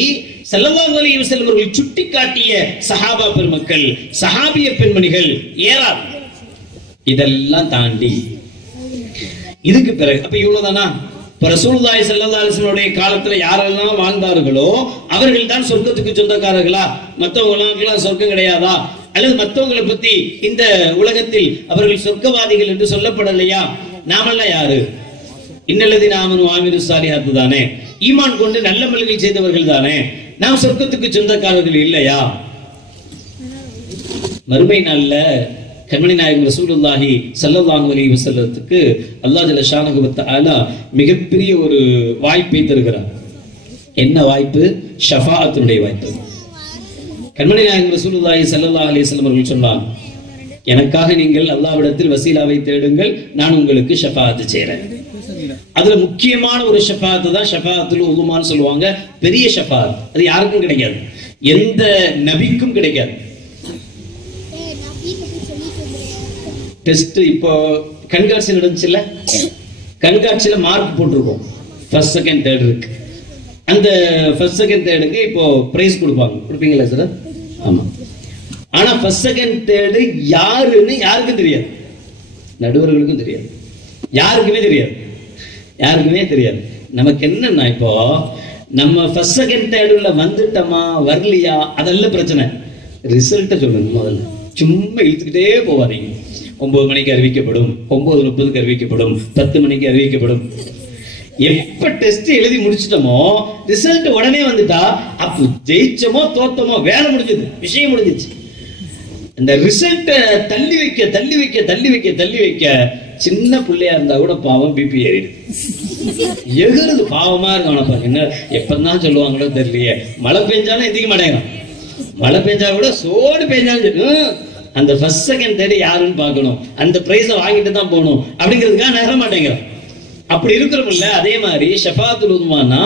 ஸல்லல்லாஹு அலைஹி வஸல்லம் அவர்கள் சுட்டி காட்டிய சஹாபா பெருமக்கள், சஹாபிய பெண்மணிகள் ஏராளம். இதெல்லாம் தாண்டி இதுக்கு பிறகு அப்ப இவ்வளவுதானா? இப்ப ரசூலுல்லாஹி ஸல்லல்லாஹு அலைஹி வஸல்லம் காலத்துல யாரெல்லாம் வாழ்ந்தார்களோ அவர்கள் தான் சொர்க்கத்துக்கு சொந்தக்காரர்களா? மற்றவங்களுக்கு சொர்க்கம் கிடையாதா? அல்லது மற்றவங்களை பத்தி இந்த உலகத்தில் அவர்கள் சொர்க்கவாதிகள் என்று சொல்லப்படலையா? நாமெல்லாம் யாரு? இன்னல்லதி நாமனு ஆமிரு சாலிஹாத்து தானே, ஈமான் கொண்டு நல்ல மல்கள் செய்தவர்கள் தானே. நாம் சொர்க்கத்துக்கு சொந்தக்காரர்கள் இல்லையா? மறுமை நாள்ல கண்மணி நாயகம் ரசூலுல்லாஹி ஸல்லல்லாஹு அலைஹி வஸல்லத்துக்கு அல்லாஹ் ஜல்ல ஷானஹு வ தஆலா மிகப்பெரிய ஒரு வாய்ப்பை தருகிறார். என்ன வாய்ப்பு? ஷஃபாஅத்துடைய வாய்ப்பு. கண்மணி நாயகம் ரசூலுல்லாஹி ஸல்லல்லாஹு அலைஹி வஸல்லம் அவர்கள் சொன்னார், எனக்காக நீங்கள் அல்லாஹ்விடத்தில் வசீலாவை தேடுங்கள், நான் உங்களுக்கு ஷஃபாஅத் செய்றேன். அதுல முக்கியமான ஒரு ஷஃபாஅத் தான் ஷஃபாஅத்துல் உதுமான்னு சொல்லுவாங்க. பெரிய ஷஃபாஅத். அது யாருக்கும் கிடைக்காது, எந்த நபிக்கும் கிடைக்காது. டெஸ்ட் இப்போ கண்காட்சி நடந்துச்சுல்ல, கண்காட்சியில மார்க் போட்டிருக்கோம். ஃபர்ஸ்ட் செகண்ட் தேர்ட் இருக்கு. அந்த ஃபர்ஸ்ட் செகண்ட் தேர்டுக்கு இப்போ பிரைஸ் கொடுப்பீங்களா சார்? ஆமா. ஆனா ஃபர்ஸ்ட் செகண்ட் தேர்டு யாருன்னு யாருக்கும் தெரியாது, நடுவர்களுக்கும் தெரியாது, யாருக்குமே தெரியாது. நமக்கு என்னன்னா இப்போ நம்ம ஃபர்ஸ்ட் செகண்ட் தேர்டுல வந்துட்டோமா வரலையா அதெல்லாம் பிரச்சனை. ரிசல்ட்டை சொல்லுங்க முதல்ல, சும்மா இழுத்துக்கிட்டே போவாதீங்க. 9 மணிக்கு அறிவிக்கப்படும், 9:30 அறிவிக்கப்படும், 10 மணிக்கு அறிவிக்கப்படும். எப்ப டெஸ்ட் எழுதி முடிச்சிட்டோமோ ரிசல்ட் உடனே வந்துட்டா அப்ப ஜெயிச்சோமோ தோத்தமோ வேலை முடிஞ்சது, விஷயம் முடிஞ்சிச்சு. இந்த ரிசல்ட்ட தள்ளி வைக்க சின்ன பிள்ளையா இருந்தா கூட பாவம் பிபி ஏறிடுது, எகுறது பாவமா இருக்கும். என்ன எப்பதான் சொல்லுவாங்களோ தெரியலையே, மழை பெஞ்சாலும் எந்திக்க மாட்டேங்கிறான், மழை பெஞ்சா கூட சோடு பெஞ்சாலும் அந்த ஃபர்ஸ்ட் செகண்ட் தேர்ட் யாருன்னு பார்க்கணும், அந்த பிரைஸை வாங்கிட்டு தான் போகணும் அப்படிங்கிறதுக்காக நகர மாட்டேங்கிறான். அப்படி இருக்கிறோம்ல. அதே மாதிரி ஷஃபாத்துல் உதுமானா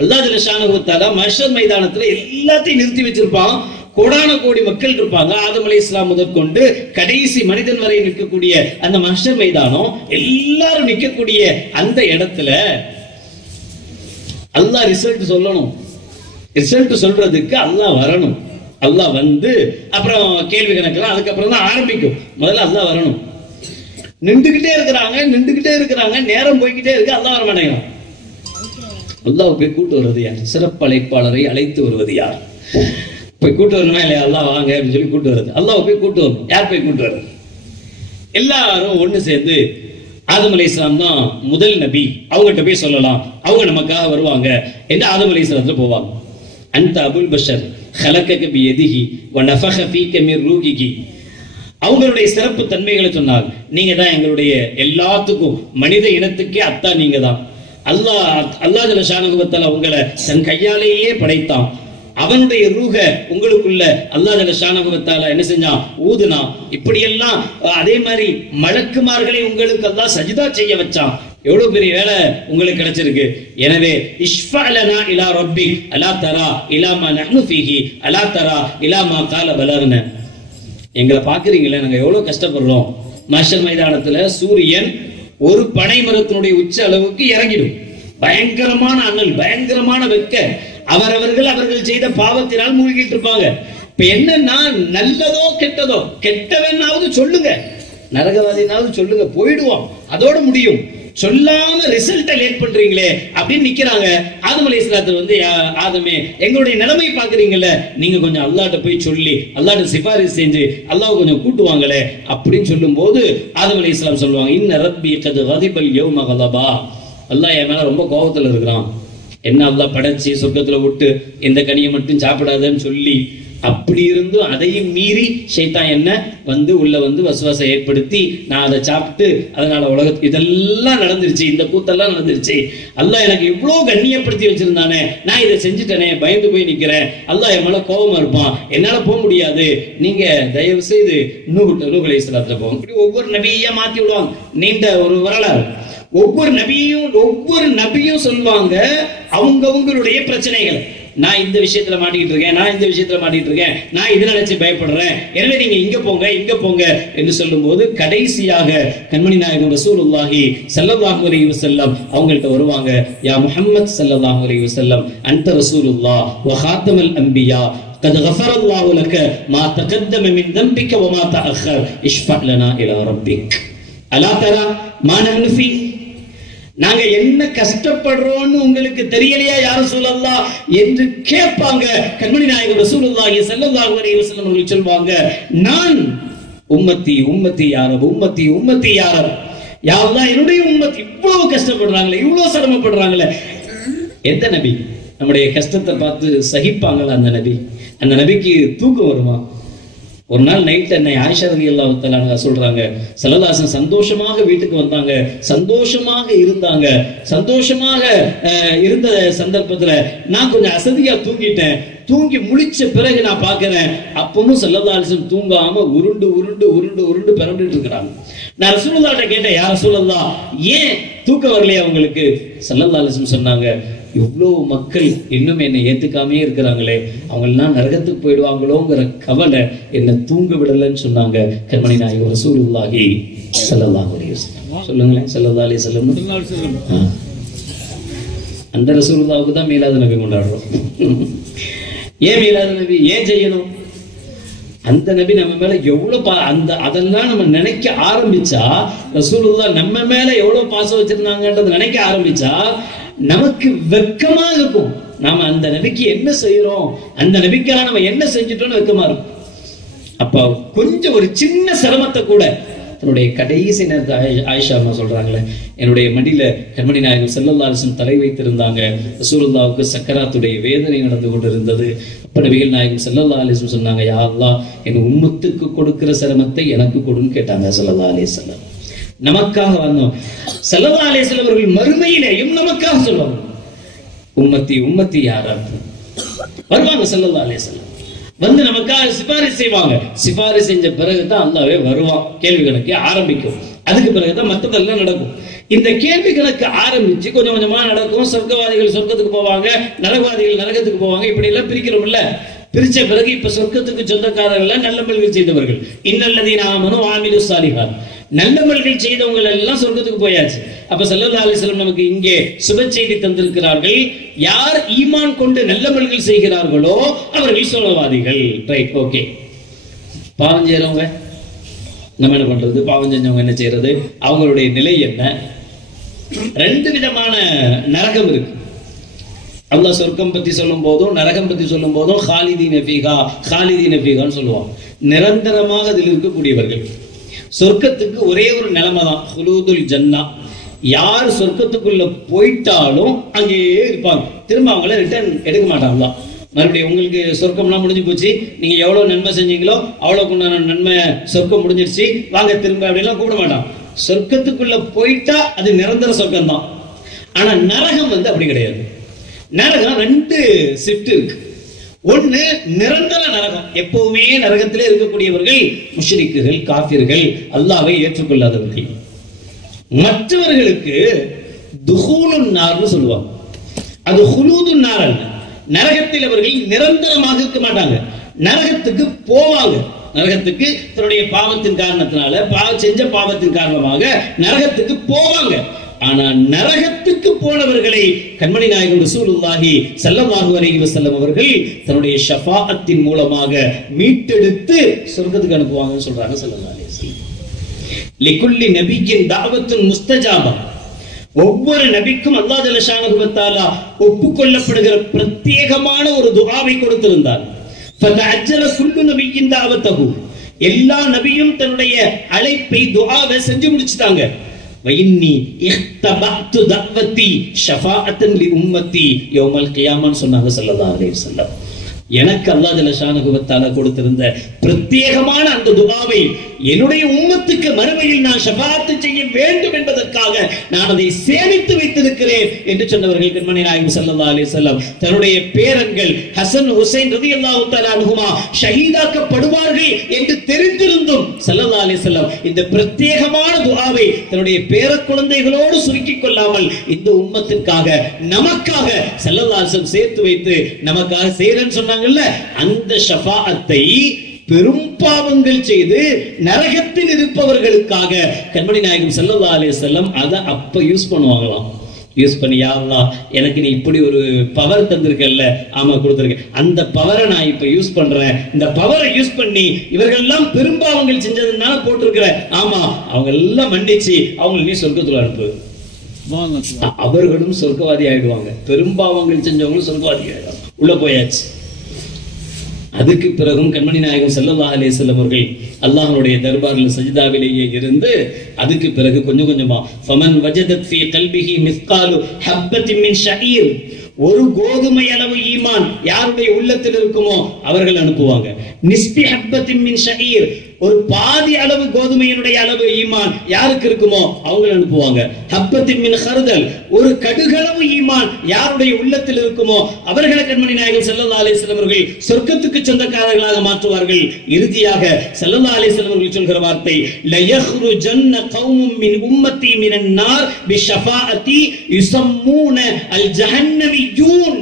அல்லாஹ் ஜல்ல ஷானஹு வ தஆலா மஹ்ஷர் மைதானத்துல எல்லாத்தையும் நிறுத்தி வச்சிருப்பான். கோடான கோடி மக்கள் இருப்பாங்க, ஆதம் அலைஹிஸ்ஸலாம் முதற்கொண்டு கடைசி மனிதன் வரை நிற்கக்கூடிய அந்த மஹ்ஷர் மைதானம், எல்லாரும் நிற்கக்கூடிய அந்த இடத்துல அல்லாஹ் ரிசல்ட் சொல்லணும். ரிசல்ட் சொல்றதுக்கு அல்லாஹ் வரணும். அல்லாஹ் வந்து அப்புறம் கேள்வி கணக்கெல்லாம் அதுக்கப்புறம் தான் ஆரம்பிக்கும். முதல்ல அல்லாஹ் வரணும். நின்றுகிட்டே இருக்கிறாங்க, நேரம் போய்கிட்டே இருக்கு, அல்லாஹ் வர மாட்டேங்கிறான். அல்லாஹ் போய் கூட்டு வருவது யார்? சிறப்பு அழைப்பாளரை அழைத்து வருவது யார்? போய் கூட்டு வரணுமா இல்லையா? அல்லாஹ் வாங்க அப்படின்னு சொல்லி கூட்டு வருது. அல்லாஹ் போய் கூட்டு வரும். யார் போய் கூட்டு வருது? எல்லாரும் ஒண்ணு சேர்ந்து ஆதம் அலைஹிஸ்ஸலாம் தான் முதல் நபி, அவங்ககிட்ட போய் சொல்லலாம், அவங்க நமக்காக வருவாங்க என்று ஆதம் அலைஹிஸ்ஸலாத்துல போவாங்க. அந்த அபுல் பஷர் خلقك بيده ونفخ فيك من روحه. அவங்களுடைய சிறப்பு தன்மைகளை சொன்னாங்க. நீங்க தான் எங்களுடைய எல்லாத்துக்கும் மனித இனத்துக்கே அத்தா, நீங்க தான். அல்லாஹ் ஜல்ல ஷானஹு வ தஆலா உங்களை தன் கையாலேயே படைத்தான். அவனுடைய ரூஹ உங்களுக்குள்ள அல்லாஹ் ஜல்ல ஷானஹு வ தஆலா என்ன செஞ்சான்? ஊதுனா. இப்படி எல்லாம் அதே மாதிரி மலக்குமார்களை உங்களுக்கு அல்லாஹ் சஜ்தா செய்ய வச்சான். எவ்வளவு பெரிய வேலை உங்களுக்கு கிடைச்சிருக்கு. எனவே இஷ்ஃபஅலனா இலா ரப்பி அலா தரா இலா மா நஹ்னு ஃபீஹி அலா தரா இலா மா கால பலகன. எங்களை பாக்குறீங்களே, நாங்க எவ்வளவு கஷ்டப்படுறோம். மஹ்ஷர் மைதானத்துல சூரியன் ஒரு பனை மரத்தினுடைய உச்ச அளவுக்கு இறங்கிடும். பயங்கரமான அனல், பயங்கரமான வெக்க. அவர்கள் செய்த பாவத்தினால் மூழ்கிட்டு இருப்பாங்க. இப்ப என்னன்னா, நல்லதோ கெட்டதோ, கெட்டவனாவது சொல்லுங்க, நரகவாதினாவது சொல்லுங்க, போயிடுவோம், அதோட முடியும். சொல்லாம ரிசல்ட்டை லேட் பண்றீங்களே அப்படின்னு நிக்கிறாங்க. ஆதம் அலைஹிஸ்ஸலாத்து வந்து, ஆதமே எங்களுடைய நிலைமை பாக்குறீங்கல்ல, நீங்க கொஞ்சம் அல்லாஹ்ட்ட போய் சொல்லி அல்லாஹ்ட்ட சிபாரிசு செஞ்சு அல்லாஹ் கொஞ்சம் கூட்டுவாங்களே அப்படின்னு சொல்லும் போது ஆதம் அலைஹிஸ்ஸலாம் சொல்லுவாங்க, இன்ன ரப்பி கத் கதிபல் யௌம கலபா. அல்லாஹ் என் மேல ரொம்ப கோபத்துல இருக்கிறான். என்ன அல்லாஹ் படைச்சு சொர்க்கத்துல விட்டு இந்த கனியை மட்டும் சாப்பிடாதன்னு சொல்லி, அப்படி இருந்தும் அதையும் மீறி ஷைத்தான் என்ன வந்து உள்ள வந்து வசுவாசை ஏற்படுத்தி நான் அதை சாப்பிட்டு அதனால உலகத்துக்கு இதெல்லாம் நடந்துருச்சு, இந்த கூத்தெல்லாம் நடந்துருச்சு. அல்லாஹ் எனக்கு இவ்வளவு கண்ணியப்படுத்தி வச்சிருந்தானே, நான் இதை செஞ்சுட்டேனே, பயந்து போய் நிக்கிறேன், அல்லாஹ் என் மேல கோபமா இருப்பான், என்னால போக முடியாது, நீங்க தயவு செய்து நூஹ் அலைஹிஸ்ஸலாத்துல போங்க. இப்படி ஒவ்வொரு நபியா மாத்தி விடுவாங்க. நீண்ட ஒரு வரலாறு. ஒவ்வொரு நபியும் சொல்லுவாங்க அவங்களுடைய பிரச்சனைகள். நான் இந்த விஷயத்துல மாட்டிக்கிட்டு இருக்கேன், நான் இதை நினைச்சு பயப்படுறேன், எனவே நீங்க இங்க போங்க என்று சொல்லும் போது கடைசியாக கண்மணி நாயகம் ரசூலுல்லாஹி ஸல்லல்லாஹு அலைஹி வஸல்லம் அவங்கள்ட்ட வருவாங்க. யா முஹம்மத் ஸல்லல்லாஹு அலைஹி வஸல்லம் அன்த ரசூலுல்லாஹ் வ காத்தமல் அன்பியா قد غفر الله لك ما تقدم من ذنبك وما تأخر اشفع لنا الى ربك الا ترى ما نحن فيه. நாங்க என்ன கஷ்டப்படுறோம்னு உங்களுக்கு தெரியலையா யா ரசூலல்லாஹ் என்று கேட்பாங்க. கண்மணி நாயகம் ரசூலுல்லாஹி ஸல்லல்லாஹு அலைஹி வஸல்லம் அவர்கள் சொல்வாங்க, நான் உம்மத்தி யா ரப், யா அல்லாஹ் என்னுடைய உம்மத் இவ்வளவு கஷ்டப்படுறாங்களே, இவ்வளவு சிரமப்படுறாங்களே. எந்த நபி நம்முடைய கஷ்டத்தை பார்த்து சகிப்பாங்களா? அந்த நபிக்கு தூக்கம் வருமா? ஒரு நாள் நைட் என்னை ஆயிஷா ரலியல்லாஹு தஆலா சொல்றாங்க, ஸல்லல்லாஹு அலைஹி வஸல்லம் சந்தோஷமாக வீட்டுக்கு வந்தாங்க, சந்தோஷமாக இருந்த சந்தர்ப்பத்துல நான் கொஞ்சம் அசதியா தூங்கிட்டேன். தூங்கி முழிச்ச பிறகு நான் பாக்குறேன், அப்பவும் ஸல்லல்லாஹு அலைஹி வஸல்லம் தூங்காம உருண்டு பிறண்டுட்டு இருக்கிறாங்க. நான் ரசூலுல்லாஹ்ட்ட கேட்டேன், யா ரசூலல்லாஹ் ஏன் தூக்கம் வரலையா உங்களுக்கு? ஸல்லல்லாஹு அலைஹி வஸல்லம் சொன்னாங்க, இவ்வளவு மக்கள் இன்னும் என்னை ஏத்துக்காமே இருக்கிறாங்களே, அவங்க எல்லாம் நரகத்துக்கு போயிடுவாங்களோங்கிற கவலை என்ன தூங்க விடலன்னு சொன்னாங்க. கண்மணி நாயகம் ரசூலுல்லாஹி ஸல்லல்லாஹு அலைஹி வஸல்லம். சொல்லுங்களேன், ஸல்லல்லாஹு அலைஹி வஸல்லம். அந்த ரசூலுல்லாஹ்வுக்கு தான் மீலாது நபி கொண்டாடுறோம். ஏன் மீலாது நபி ஏன் செய்யணும்? அந்த நபி நம்ம மேல எவ்வளவு அதெல்லாம் நம்ம நினைக்க ஆரம்பிச்சா, ரசூலுல்லாஹ் நம்ம மேல எவ்வளவு பாசம் வச்சிருந்தாங்கன்றது நினைக்க ஆரம்பிச்சா நமக்கு வெக்கமா இருக்கும். நாம அந்த நபிக்கு என்ன செய்யறோம், அந்த நபிக்காக நம்ம என்ன செஞ்சிட்டோம்னு வெக்கமா இருக்கும். அப்ப கொஞ்சம் ஒரு சின்ன சிரமத்தை கூட தன்னுடைய கடைசி நேரத்தை ஆயிஷா அம்மா சொல்றாங்களே, என்னுடைய மடியில கண்மணி நாயகம் ஸல்லல்லாஹு அலைஹி வஸல்லம் தலை வைத்திருந்தாங்க. ரசூலுல்லாஹ்வுக்கு சக்கராத்துடைய வேதனை நடந்து கொண்டிருந்தது. அப்ப நபிகள் நாயகம் ஸல்லல்லாஹு அலைஹி வஸல்லம் சொன்னாங்க, யா அல்லாஹ், என் உம்மத்துக்கு கொடுக்கிற சிரமத்தை எனக்கு கொடுன்னு கேட்டாங்க ஸல்லல்லாஹு அலைஹி வஸல்லம். நமக்காக வந்தோம். ஸல்லல்லாஹு அலைஹி வஸல்லம் அவர்கள் மறுமையிலேயும் நமக்காக சொல்லுவாங்க, உம்மத்தி உம்மத்தி யாரா வருவாங்க. ஸல்லல்லாஹு அலைஹி வஸல்லம் வந்து நமக்காக சிபாரிசு செய்வாங்க. சிபாரிசு செஞ்ச பிறகுதான் அல்லாஹ்வே வருவான். கேள்வி கணக்கு ஆரம்பிக்கும். அதுக்கு பிறகுதான் மற்றதெல்லாம் நடக்கும். இந்த கேள்வி கணக்கு ஆரம்பிச்சு கொஞ்சம் கொஞ்சமா நடக்கும். சொர்க்கவாதிகள் சொர்க்கத்துக்கு போவாங்க, நரகவாதிகள் நரகத்துக்கு போவாங்க. இப்படி எல்லாம் பிரிக்கிறோம் இல்ல. பிரிச்ச பிறகு இப்ப சொர்க்கத்துக்கு சொந்தக்காரர்கள் நல்லமல்கள் செய்தவர்கள், இன்னல்லதீன ஆமனு வஅமிலு ஸாலிஹாத், நல்லமல்கள் செய்தவங்க எல்லாம் சொர்க்கத்துக்கு போயாச்சு. அப்ப ஸல்லல்லாஹு அலைஹி வஸல்லம் நமக்கு இங்கே சுப செய்தி தந்திருக்கிறார்கள். யார் ஈமான் கொண்டு நல்லமல்கள் செய்கிறார்களோ அவர்கள் சொர்க்கவாதிகள். Right, okay. பாவம் செய்யறவங்க நம்ம என்ன பண்றது? பாவம் செஞ்சவங்க என்ன செய்யறது? அவங்களுடைய நிலை என்ன? ரெண்டு விதமான நரகம் இருக்கு. அல்லாஹ் சொர்க்கம் பத்தி சொல்லும் போதும் நரகம் பத்தி சொல்லும் போதும் ஹாலிதீன ஃபீஹா ஹாலிதீன ஃபீஹான்னு சொல்லுவாங்க. நிரந்தரமாக அதில் இருக்கக்கூடியவர்கள். சொர்க்கத்துக்கு ஒரே ஒரு நிலைமை தான், ஹுலூதுல் ஜன்னா. யார் சொர்க்கத்துக்குள்ள போயிட்டாலும் அங்கேயே இருப்பாங்க. திரும்ப அவங்கள ரிட்டர்ன் எடுக்க மாட்டாங்க. மறுபடியும் உங்களுக்கு சொர்க்கம்லாம் முடிஞ்சு போச்சு, நீங்க எவ்வளவு நன்மை செஞ்சீங்களோ அவ்வளவுக்கு உண்டான நன்மை சொர்க்கம் முடிஞ்சிருச்சு, வாங்க திரும்ப அப்படிலாம் கூப்பிட மாட்டான். சொர்க்கத்துக்குள்ள போயிட்டா அது நிரந்தர சொர்க்கம் தான். ஆனா நரகம் அப்படி கிடையாது. நரகம் ரெண்டு ஷிஃப்ட் இருக்கு. ஒண்ணு நிரந்தர நரகம், எப்பவுமே நரகத்திலே இருக்கக்கூடியவர்கள் முஷ்ரிக்குகள், காஃபிர்கள், அல்லாஹ்வை ஏற்றுக்கொள்ளாதவர்கள். மற்றவர்களுக்கு துஹூலுன் நார்னு சொல்லுவாங்க. அது ஹுலூதுன் நார் அல்ல. நரகத்தில் அவர்கள் நிரந்தரமாக இருக்க மாட்டாங்க, நரகத்துக்கு போவாங்க. நரகத்துக்கு தன்னுடைய பாவத்தின் காரணத்தினால செஞ்ச பாவத்தின் காரணமாக நரகத்துக்கு போவாங்க. ஆனா நரகத்துக்கு போனவர்களை கண்மணி நாயகம் ரசூலுல்லாஹி ஸல்லல்லாஹு அலைஹி வஸல்லம் அவர்கள் தன்னுடைய ஷஃபாஅத்தின் மூலமாக மீட்டெடுத்து சொர்க்கத்துக்கு அனுப்புவாங்கன்னு சொல்றாங்க ஸல்லல்லாஹு அலைஹி வஸல்லம். லிகுல்லி நபியின் தஅவத்துன் முஸ்தஜாபா, ஒவ்வொரு நபிக்கும் அல்லாஹ் ஜல்ல ஷானஹு வ தஆலா ஒப்புக்கொள்ளப்படுகிற பிரத்யேகமான ஒரு துஆவை கொடுத்திருந்தார். ஃபதஅஜ்ஜல குல்லு நபியின் தஅவத்தஹு, எல்லா நபியும் தன்னுடைய அழைப்பை துஆவை செஞ்சு முடிச்சிட்டாங்க. வைன்னி இஹ்தபஅத்து தஅவதி ஷஃபாஅத்தன் லி உம்மத்தி யௌமல் கியாமஹ் சொன்னாங்க ஸல்லல்லாஹு அலைஹி வஸல்லம். எனக்கு அல்லாஹ் ஜல்ல ஷானஹு வ தஆலா கொடுத்திருந்த பிரத்யேகமான அந்த துஆவை என்னுடைய உம்மத்துக்கு மறுமையில் நான் ஷஃபாஅத் செய்ய வேண்டும் என்பதற்காக நான் அதை சேமித்து வைத்திருக்கிறேன் என்று சொன்னவர்கள் கண்மணி நாயகம் ஸல்லல்லாஹு அலைஹி வஸல்லம். தன்னுடைய பேரன்கள் ஹசன் ஹுசைன் ரலியல்லாஹு தஆலா அன்ஹுமா ஷஹீதாக்கப்படுவார்கள் என்று தெரிந்திருந்தும் ஸல்லல்லாஹு அலைஹி வஸல்லம் இந்த பிரத்யேகமான துஆவை தன்னுடைய பேர குழந்தைகளோடு சுருக்கிக் கொள்ளாமல் இந்த உம்மத்திற்காக நமக்காக ஸல்லல்லாஹு அலைஹி வஸல்லம் சேர்த்து வைத்து நமக்காக செய்றேன்னு சொன்னாங்கல்ல, அந்த ஷஃபாஅத்தை பெரும் பாவங்கள் செய்து நரகத்தில் இருப்பவர்களுக்காக கண்மணி நாயகம் ஸல்லல்லாஹு அலைஹி வஸல்லம் அதை அப்ப யூஸ் பண்ணுவாங்களாம். யூஸ் பண்ணி, யா அல்லாஹ், எனக்கு நீ இப்படி ஒரு பவர் தந்திருக்கல்ல, ஆமா கொடுத்திருக்க, அந்த பவரை நான் இப்ப யூஸ் பண்றேன். இந்த பவரை யூஸ் பண்ணி இவர்கள் எல்லாம் பெரும்பாவங்கள் செஞ்சதுனால போட்டிருக்கிறேன், ஆமா அவங்க எல்லாம் மன்னிச்சு அவங்க நீ சொர்க்கத்துல அனுப்பு. அவர்களும் சொர்க்கவாதி ஆயிடுவாங்க. பெரும்பாவங்கள் செஞ்சவங்களும் சொர்க்கவாதி ஆயிடுவாங்க. உள்ள போயாச்சு. அதுக்கு பிறகும் கண்மணி நாயகம் ஸல்லல்லாஹு அலைஹி வஸல்லம் அவர்கள் அல்லாஹ்வுடைய தர்பாரில் சஜ்தாவிலேயே இருந்து அதுக்கு பிறகு கொஞ்சம் கொஞ்சமா ஃபமன் வஜதத் ஃபீ கல்பிஹி மிஸ்காலு ஹப்பத்தின் மின் ஷஈர், ஒரு கோதுமை அளவு ஈமான் யாருடைய உள்ளத்தில் இருக்குமோ அவர்கள் அனுப்புவாங்க. நிஸ்பி ஹப்பத்தின் மின் ஷஈர், ஒரு பாதி அளவு கோதுமையினுடைய அளவு ஈமான் யாருக்கு இருக்குமோ அவங்க அனுப்புவாங்க. ஹப்பத்தின் மின் ஹர்தல், ஒரு கடுகளவு ஈமான் யாருடைய உள்ளத்தில் இருக்குமோ அவர்களை கண்மணி நாயகம் ஸல்லல்லாஹு அலைஹி வஸல்லம் அவர்கள் சொர்க்கத்துக்கு சொந்தக்காரர்களாக மாற்றுவார்கள். இறுதியாக ஸல்லல்லாஹு அலைஹி வஸல்லம் அவர்கள் சொல்கிற வார்த்தை, லயஹ்ருஜன்ன கௌமும் மின் உம்மத்தி மினன் நார் பிஷஃபாஅத்தி யுஸம்மூன அல் ஜஹன்னமியூன்,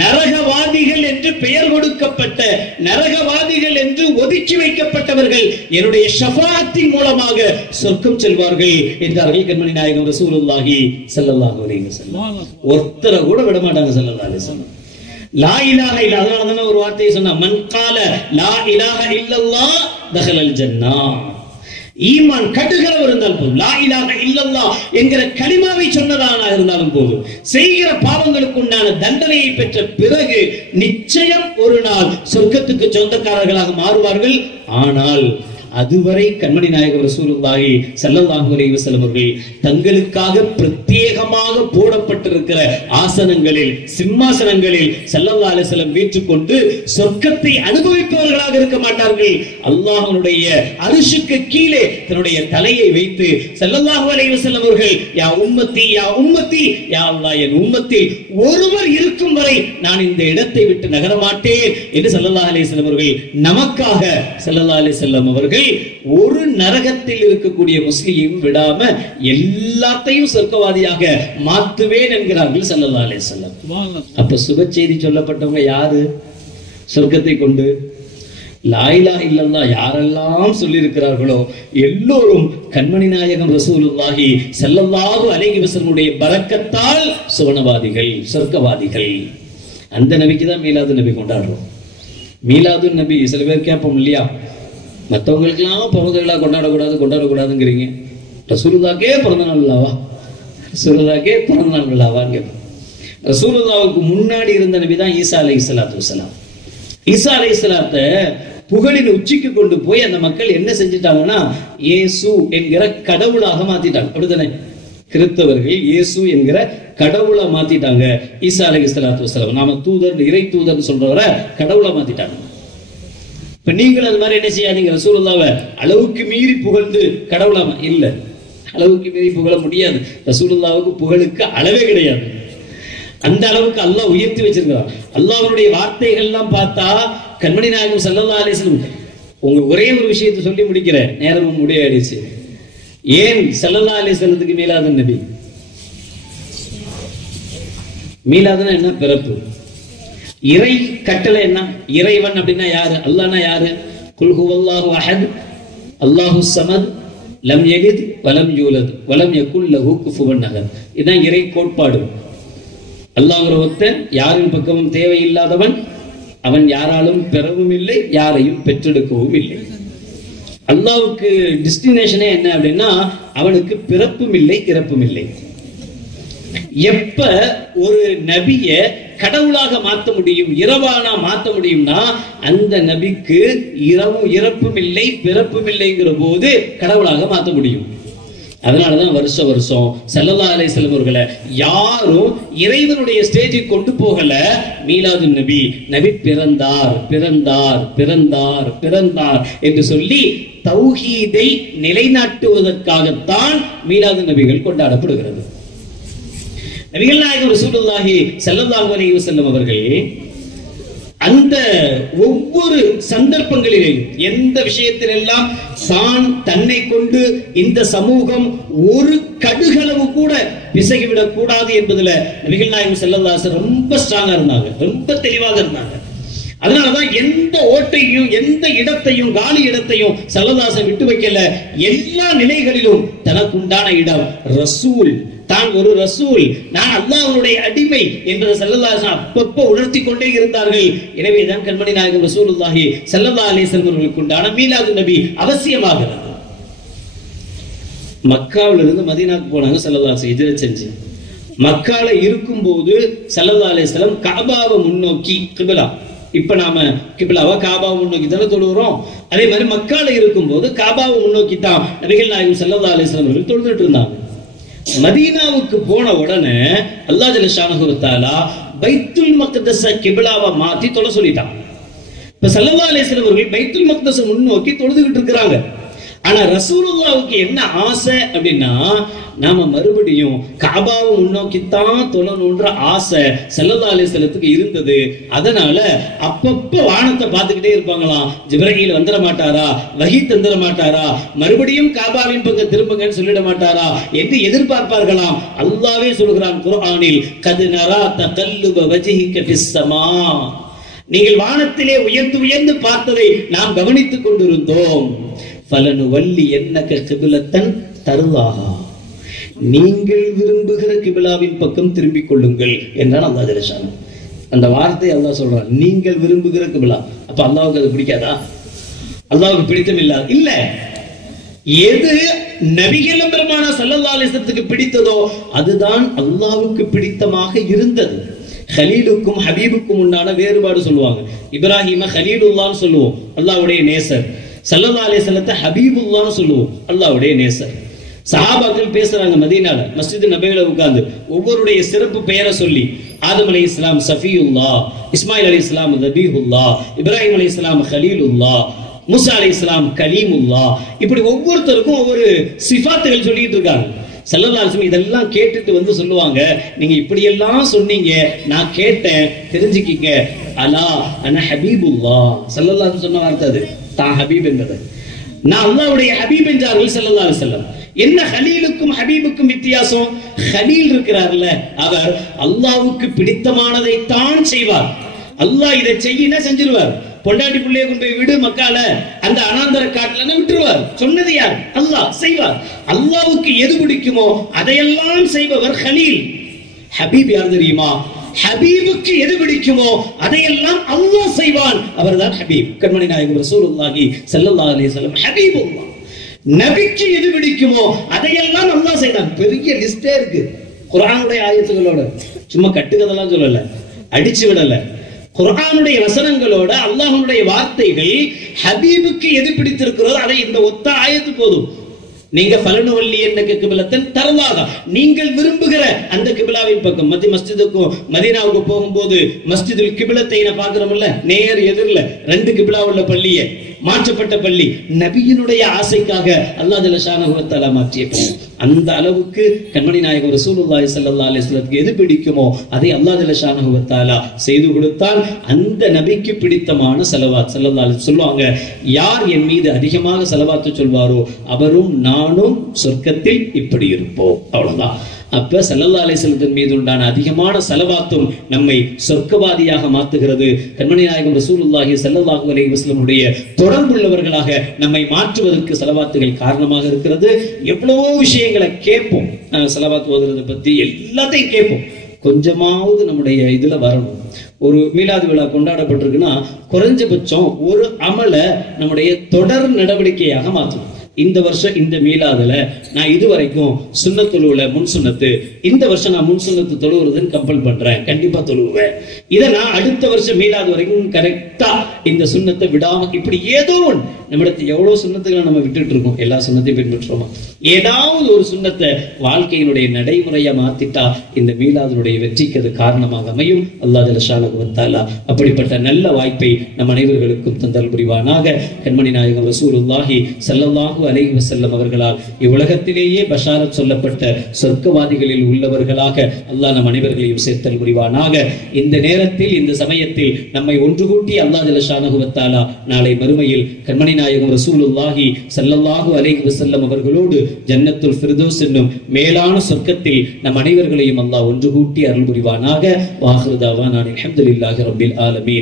நரகவாதிகள் என்று பெயர் கொடுக்கப்பட்ட, நரகவாதிகள் என்று ஒதுக்கி வைக்கப்பட்டவர்கள் என்னுடைய ஷஃபாஅத்தின் மூலமாக சொர்க்கம் செல்வார்கள் என்றார்கள் கண்மணி நாயகம் ரசூலுல்லாஹி ஸல்லல்லாஹு அலைஹி வஸல்லம். ஒருத்தரை கூட விட மாட்டாங்க ஸல்லல்லாஹு அலைஹி வஸல்லம். லா இலாஹ இல்ல, அதனால தான ஒரு வார்த்தையை சொன்னா, மன் கால லா இலாஹ இல்லல்லாஹ் தஹலல் ஜன்னah. ஈமான் கடுகளவு இருந்தால் போதும், லா இலாஹ இல்லல்லாஹ் என்கிற கலிமாவை சொன்னதானா இருந்தாலும் போதும், செய்கிற பாவங்களுக்கு உண்டான தண்டனையை பெற்ற பிறகு நிச்சயம் ஒரு நாள் சொர்க்கத்துக்கு சொந்தக்காரர்களாக மாறுவார்கள். ஆனால் அதுவரை கண்மணி நாயகம் ரசூலுல்லாஹி ஸல்லல்லாஹு அலைஹி வஸல்லம் அவர்கள் தங்களுக்காக பிரத்யேகமாக போடப்பட்டிருக்கிற ஆசனங்களில், சிம்மாசனங்களில் ஸல்லல்லாஹு அலைஹி வஸல்லம் வீற்றுக்கொண்டு சொர்க்கத்தை அனுபவிப்பவர்களாக இருக்க மாட்டார்கள். அல்லாஹ்வுடைய அர்ஷுக்கு கீழே தன்னுடைய தலையை வைத்து ஸல்லல்லாஹு அலைஹி வஸல்லம் அவர்கள் யா உம்மத்தி யா உம்மத்தி, யா அல்லாஹ் என் உம்மத்தில் ஒருவர் இருக்கும் வரை நான் இந்த இடத்தை விட்டு நகர மாட்டேன் என்று ஸல்லல்லாஹு அலைஹி வஸல்லம் அவர்கள் நமக்காக ஸல்லல்லாஹு அலைஹி வஸல்லம் அவர்கள் ஒரு நரகத்தில் இருக்கக்கூடிய முஸ்லிம் விடாம எல்லாத்தையும் சொர்க்கவாதியாக மாத்துவேன் என்கிறார்கள் ஸல்லல்லாஹு அலைஹி வஸல்லம். அப்ப சுப செய்தி சொல்லப்பட்டவங்க யாரு? சொர்க்கத்தை கொண்டு லா இலாஹ இல்லல்லாஹ் யாரெல்லாம் சொல்லி இருக்கிறார்களோ எல்லோரும் கண்மணி நாயகம் ரசூலுல்லாஹி ஸல்லல்லாஹு அலைஹி வஸல்லம் பரக்கத்தால் சுவனவாதிகள், சொர்க்கவாதிகள். அந்த நபிக்கு தான் மீலாது நபி கொண்டாடுறோம். மீலாது நபி சில பேர் கேட்போம் இல்லையா, மற்றவங்களுக்கெல்லாம் பிறந்த விழா கொண்டாடக்கூடாதுங்கிறீங்க, ரசூலுல்லாஹ்க்கே பிறந்த நாள் விழாவா, ரசூலுல்லாஹ்க்கே பிறந்த நாள் விழாவான்னு கேட்போம். ரசூலுல்லாஹ்வுக்கு முன்னாடி இருந்த நபி தான் ஈசா அலைஹிஸ்ஸலாத்து வஸலாம். ஈசா அலைஹிஸ்ஸலாத்தை புகழின் உச்சிக்கு கொண்டு போய் அந்த மக்கள் என்ன செஞ்சிட்டாங்கன்னா இயேசு என்கிற கடவுளாக மாத்திட்டாங்க. அப்படித்தானே? கிறிஸ்தவர்கள் இயேசு என்கிற கடவுளை மாத்திட்டாங்க. ஈசா அலைஹிஸ்ஸலாத்து வஸலாம் நாம தூதர், இறை தூதர் சொல்றவரை கடவுளை மாத்திட்டாங்க. இப்ப நீங்கள் அது மாதிரி என்ன செய்யாதீங்க, ரசூலுல்லாஹ்வை அளவுக்கு மீறி புகழ்ந்து கடவுளாம இல்ல, அளவுக்கு மீறி புகழ முடியாது. ரசூலுல்லாஹ்வுக்கு புகழுக்கு அளவே கிடையாது. அந்த அளவுக்கு அல்லாஹ் உயர்த்தி வச்சிருக்கிறான். அல்லாஹ்வுடைய வார்த்தைகள் எல்லாம் பார்த்தா கண்மணி நாயகம் ஸல்லல்லாஹு அலைஹி வஸல்லம், உங்க ஒரே ஒரு விஷயத்தை சொல்லி முடிக்கிறேன், நேரமும் முடியாயிடுச்சு. ஏன் ஸல்லல்லாஹு அலைஹி வஸல்லத்துக்கு மீலாதுன் நபி? மீலாதுன்னா என்ன? பிறப்பு. இறை கட்டளை என்ன? இறைவன் அப்படின்னா யாரு? அல்லாஹ்னா யாரு? குல் ஹுவல்லாஹு அஹத் அல்லாஹு ஸமத் லம் யலித் வலம் யூலத் வலம் யகுல் லஹு குஃபுவன் அஹத். இதுதான் இறை கோட்பாடு. அல்லாஹ்ங்கிற ஒருத்தன் யாரின் பக்கமும் தேவையில்லாதவன், அவன் யாராலும் பெறவும் இல்லை, யாரையும் பெற்றெடுக்கவும் இல்லை. அல்லாஹ்வுக்கு டெஸ்டினேஷனே என்ன அப்படின்னா அவனுக்கு பிறப்பும் இல்லை, இறப்பும் இல்லை. எப்ப ஒரு நபிய கடவுளாக மாற்ற முடியும், இரவானா மாற்ற முடியும்னா அந்த நபிக்கு இறப்பும் இல்லை, பிறப்பும் இல்லைங்கிற போது கடவுளாக மாற்ற முடியும். அதனாலதான் வருஷம் வருஷம் ஸல்லல்லாஹு அலைஹி வஸல்லம் அவர்களை யாரும் இறைவனுடைய ஸ்டேஜுக்கு கொண்டு போகல. மீலாது நபி, நபி பிறந்தார் பிறந்தார் பிறந்தார் பிறந்தார் என்று சொல்லி தௌஹீதை நிலைநாட்டுவதற்காகத்தான் மீலாது நபிகள் கொண்டாடப்படுகிறது. நபிகள் நாயகம் ரசூலுல்லாஹி ஸல்லல்லாஹு அலைஹி வஸல்லம் அவர்கள் அந்த ஒவ்வொரு சந்தர்ப்பங்களிலும் எந்த விஷயத்திலெல்லாம் தான் தன்னை கொண்டு இந்த சமூகம் ஒரு கடுகளவு கூட பிசகிவிடக் கூடாது என்பதுல நபிகள் நாயகம் ஸல்லல்லாஹு அலைஹி வஸல்லம் ரொம்ப ஸ்ட்ராங்கா இருந்தாங்க, ரொம்ப தெளிவாக இருந்தாங்க. அதனாலதான் எந்த ஓட்டையும் எந்த இடத்தையும் காலி இடத்தையும் ஸல்லல்லாஹு அலைஹி வஸல்லம் விட்டு வைக்கல. எல்லா நிலைகளிலும் தனக்குண்டான இடம். ரசூல், தான் ஒரு ரசூல், நான் அல்லாஹ்வுடைய அடிமை என்பதை ஸல்லல்லாஹு அலைஹி வஸல்லம் அப்பப்போ உணர்த்தி கொண்டே இருந்தார்கள். எனவேதான் கண்மணி நாயகம் ரசூலுல்லாஹி ஸல்லல்லாஹு அலைஹி வஸல்லம் அவர்களுக்கு உண்டான மீலாது நபி அவசியமாகிறது. மக்காவில இருந்து மதீனாவுக்கு போனாங்க ஸல்லல்லாஹு அலைஹி வஸல்லம் ஹிஜ்ரத் செஞ்சு. மக்கால இருக்கும்போது ஸல்லல்லாஹு அலைஹி வஸல்லம் கஅபாவை முன்னோக்கி, கிப்லா, இப்ப நாம கிப்லாவா காபாவை முன்னோக்கி தானே தொழுகிறோம். அதே மாதிரி மக்கால இருக்கும்போது காபாவை முன்னோக்கி தான் நபிகள் நாயகம் ஸல்லல்லாஹு அலைஹி வஸல்லம் அவர்கள் தொழுதுட்டு இருந்தாங்க. மதீனாவுக்கு போன உடனே அல்லாஹ் ஜல்ல ஷானஹு வ தஆலா பைத்துல் மக்தஸ கிப்லாவா மாத்தி தொழ சொல்லிட்டான். இப்ப ஸல்லல்லாஹு அலைஹி வஸல்லம் அவர்கள் பைத்துல் மக்தஸ முன்னோக்கி தொழுதுகிட்டு இருக்காங்க. ஆனா ரசூலுல்லாவுக்கு என்ன ஆசை அப்படின்னா, நாம மறுபடியும் காபாவை முன்னோக்கித்தான் தொழணுன்ற ஆசை ஸல்லல்லாஹு அலைஹி வஸல்லத்துக்கு இருந்தது. அதனால அப்பப்ப வானத்தை பார்த்துக்கிட்டே இருப்பாங்களாம். ஜிப்ரீல் வந்துட மாட்டாரா, வஹி தந்துட மாட்டாரா, மறுபடியும் காபாவின் பக்கம் திரும்புங்கன்னு சொல்லிட மாட்டாரா என்று எதிர்பார்ப்பார்களாம். அல்லாஹ்வே சொல்கிறான் குர்ஆனில், கத் நரா தகல்லுப வஜ்ஹிக ஃபிஸ் ஸமா, நீங்கள் வானத்திலே உயர்ந்து உயர்ந்து பார்த்ததை நாம் கவனித்துக் கொண்டிருந்தோம். ஃபலனுவல்லி என்னக கிபிலத்தன் தர்லாஹா, நீங்கள் விரும்புகிற கிபிலாவின் பக்கம் திரும்பிக் கொள்ளுங்கள் என்றான் அல்லாஹ் ஜல்லஷானு. அந்த வார்த்தை அல்லாஹ் சொல்றான், நீங்கள் விரும்புகிற கிபிலா. அப்ப அல்லாஹ்வுக்கு அது பிடிக்காதா? அல்லாஹ்வுக்கு பிடித்தம் இல்ல இல்ல. எது நபிகள் பெருமானார் ஸல்லல்லாஹு அலைஹி வஸல்லத்துக்கு பிடித்ததோ அதுதான் அல்லாஹ்வுக்கு பிடித்தமாக இருந்தது. ஹலீலுக்கும் ஹபீபுக்கும் உண்டான வேறுபாடு சொல்லுவாங்க. இப்ராஹிம ஹலீலுல்லாஹ்னு சொல்லுவோம், அல்லாஹ்வுடைய நேசர். ஸல்லல்லாஹு அலைஹி வஸல்லத்தை ஹபீபுல்லாஹ்னு சொல்லுவோம், அல்லாஹ்வுடைய நேசர். சஹாபாக்கள் பேசுறாங்க மதீனால மஸ்ஜித் நபவில உட்கார்ந்து ஒவ்வொருடைய சிறப்பு பெயரை சொல்லி, ஆதம் அலைஹிஸ்ஸலாம் சஃபியுல்லாஹ், இஸ்மாயில் அலைஹிஸ்ஸலாம் தபீஹுல்லாஹ், இப்ராஹிம் அலைஹிஸ்ஸலாம் கலீலுல்லாஹ், மூசா அலைஹிஸ்ஸலாம் கலீமுல்லாஹ், இப்படி ஒவ்வொருத்தருக்கும் ஒவ்வொரு சிஃபாத்துகள் சொல்லிட்டு இருக்காங்க. ஸல்லல்லாஹு அலைஹி வஸல்லம் இதெல்லாம் கேட்டுட்டு வந்து சொல்லுவாங்க, நீங்க இப்படி எல்லாம் சொன்னீங்க, நான் கேட்டேன், தெரிஞ்சுக்கிங்க, அலா அன ஹபீபுல்லாஹ். ஸல்லல்லாஹு அலைஹி சொன்ன வார்த்தை அது, தான் ஹபீப் என்பது. நான் அல்லாஹ்வுடைய ஹபீப் என்றார்கள் ஸல்லல்லாஹு அலைஹி வஸல்லம். என்ன ஹலீலுக்கும் ஹபீபுக்கும் வித்தியாசம்? ஹலீல் இருக்கிறார்ல, அவர் அல்லாஹ்வுக்கு பிடித்தமானதை தான் செய்வார். அல்லாஹ் இதை செய்யினா செஞ்சிருவார். பொண்டாட்டி பிள்ளைய கொண்டு போய் விடு மக்கால, அந்த அனாந்தர காட்டுல விட்டுருவார். சொன்னது யார்? அல்லாஹ் செய்வார். அல்லாஹ்வுக்கு எது பிடிக்குமோ அதையெல்லாம் செய்பவர் ஹலீல். ஹபீப் யார் தெரியுமா? ஹபீபுக்கு எது பிடிக்குமோ அதையெல்லாம் அல்லாஹ் செய்வான், அவர்தான் ஹபீப். கண்மணி நாயகம் ரசூலுல்லாஹி ஸல்லல்லாஹு அலைஹி வஸல்லம் ஹபீபுல்லாஹ். நபிக்கு எது பிடிக்குமோ அதையெல்லாம் அல்லாஹ் செய்தான். பெரிய லிஸ்டே இருக்கு குர்ஆனுடைய ஆயத்துகளோட. சும்மா கட்டுக்கதெல்லாம் சொல்லல, அடிச்சு விடல. குர்ஆனுடைய வசனங்களோட அல்லாஹ்வுடைய வார்த்தைகள். ஹபீபுக்கு எது பிடித்திருக்கிறதோ அதை இந்த ஒத்த ஆயத்து போதும். நீங்க ஃபலனுவல்லி என்னக கிபிலத்தன் தர்லாஹா, நீங்கள் விரும்புகிற அந்த கிபிலாவின் பக்கம். மஸ்ஜிதுக்கும் மதீனாவுக்கு போகும்போது மஸ்ஜிதுல் கிபிலத்தைன பார்க்கிறோம்ல, நேர் எதிரில் 2 கிபிலா உள்ள பள்ளியை, மாற்றப்பட்ட பள்ளி, நபியினுடைய ஆசைக்காக அல்லாஹ் ஜல்லஷானஹு வ தஆலா மாற்றிய பள்ளி. அந்த அளவுக்கு கண்மணி நாயகம் ரசூலுல்லாஹி ஸல்லல்லாஹு அலைஹி வஸல்லத்துக்கு எது பிடிக்குமோ அதை அல்லாஹ் ஜல்லஷானஹு வ தஆலா செய்து கொடுத்தால். அந்த நபிக்கு பிடித்தமான ஸலவாத் ஸல்லல்லாஹு அலைஹி சொல்லுவாங்க, யார் என் மீது அதிகமாக ஸலவாத்து சொல்வாரோ அவரும் நானும் சொர்க்கத்தில் இப்படி இருப்போம். அவ்வளவுதான். அப்ப ஸல்லல்லாஹு அலைஹி வஸல்லம் மீது உண்டான அதிகமான ஸலவாத்தும் நம்மை சொர்க்கவாதியாக மாற்றுகிறது. கண்மணி நாயகம் ரசூலுல்லாஹி ஸல்லல்லாஹு அலைஹி வஸல்லமுடைய தொடர்புள்ளவர்களாக நம்மை மாற்றுவதற்கு ஸலவாத்துகள் காரணமாக இருக்கிறது. எவ்வளவோ விஷயங்களை கேட்போம், ஸலவாத் ஓதுறதை பத்தி எல்லாத்தையும் கேட்போம். கொஞ்சமாவது நம்முடைய இதுல வரணும். ஒரு மீலாது விழா கொண்டாடப்பட்டிருக்குன்னா குறைஞ்சபட்சம் ஒரு அமலை நம்முடைய தொடர் நடவடிக்கையாக மாற்றணும். இந்த வருஷம் இந்த மீலாதுல நான் இதுவரைக்கும் சுன்னத் தொழுவுல முன் சுன்னத்து, இந்த வருஷம் நான் முன் சுன்னத்து தொழுவுறதுன்னு கம்பல் பண்றேன், கண்டிப்பா தொழுவேன். இதை நான் அடுத்த வருஷம் மீலாது வரைக்கும் கரெக்டா இந்த சுன்னத்தை விடாம, இப்படி ஏதோ ஒன்று நம்மிடத்து எவ்வளவு சுன்னத்துகளை நம்ம விட்டுட்டு இருக்கோம். எல்லா சுன்னத்தையும் பின்பற்றுறோமா? ஏதாவது ஒரு சுன்னத்தை வாழ்க்கையினுடைய நடைமுறையா மாத்திட்டா இந்த மீலாதுடைய வெற்றிக்கு அது காரணமாக அமையும். அல்லாஹ் ஜல்லஷானஹு வ தஆலா அப்படிப்பட்ட நல்ல வாய்ப்பை நம் அனைவர்களுக்கும் தந்தல் புரிவானாக. கண்மணி நாயகம் ரசூலுல்லாஹி ஸல்லல்லாஹு அலைஹி வஸல்லம் அவர்களால் இவ்வுலகத்திலேயே பஷாரத் சொல்லப்பட்ட சொர்க்கவாதிகளில் உள்ளவர்களாக அல்லாஹ் நம் அனைவர்களையும் சேர்த்தல் புரிவானாக. இந்த நேரத்தில் இந்த சமயத்தில் நம்மை ஒன்று கூட்டி அல்லாஹ் ஜல்லஷானஹு வ தஆலா நாளை மறுமையில் கண்மணி நாயகம் ரசூலுல்லாஹி ஸல்லல்லாஹு அலைஹி வஸல்லம் அவர்களோடு ஜன்னத்துல் ஃபிர்தௌஸ் என்னும் மேலான சொர்க்கத்தில் நம் அனைவர்களையும் அல்லாஹ் ஒன்று கூட்டி அருள் புரிவானாக. வாஹிரு தஅவானா அல்ஹம்துலில்லாஹி ரப்பில் ஆலமீன்.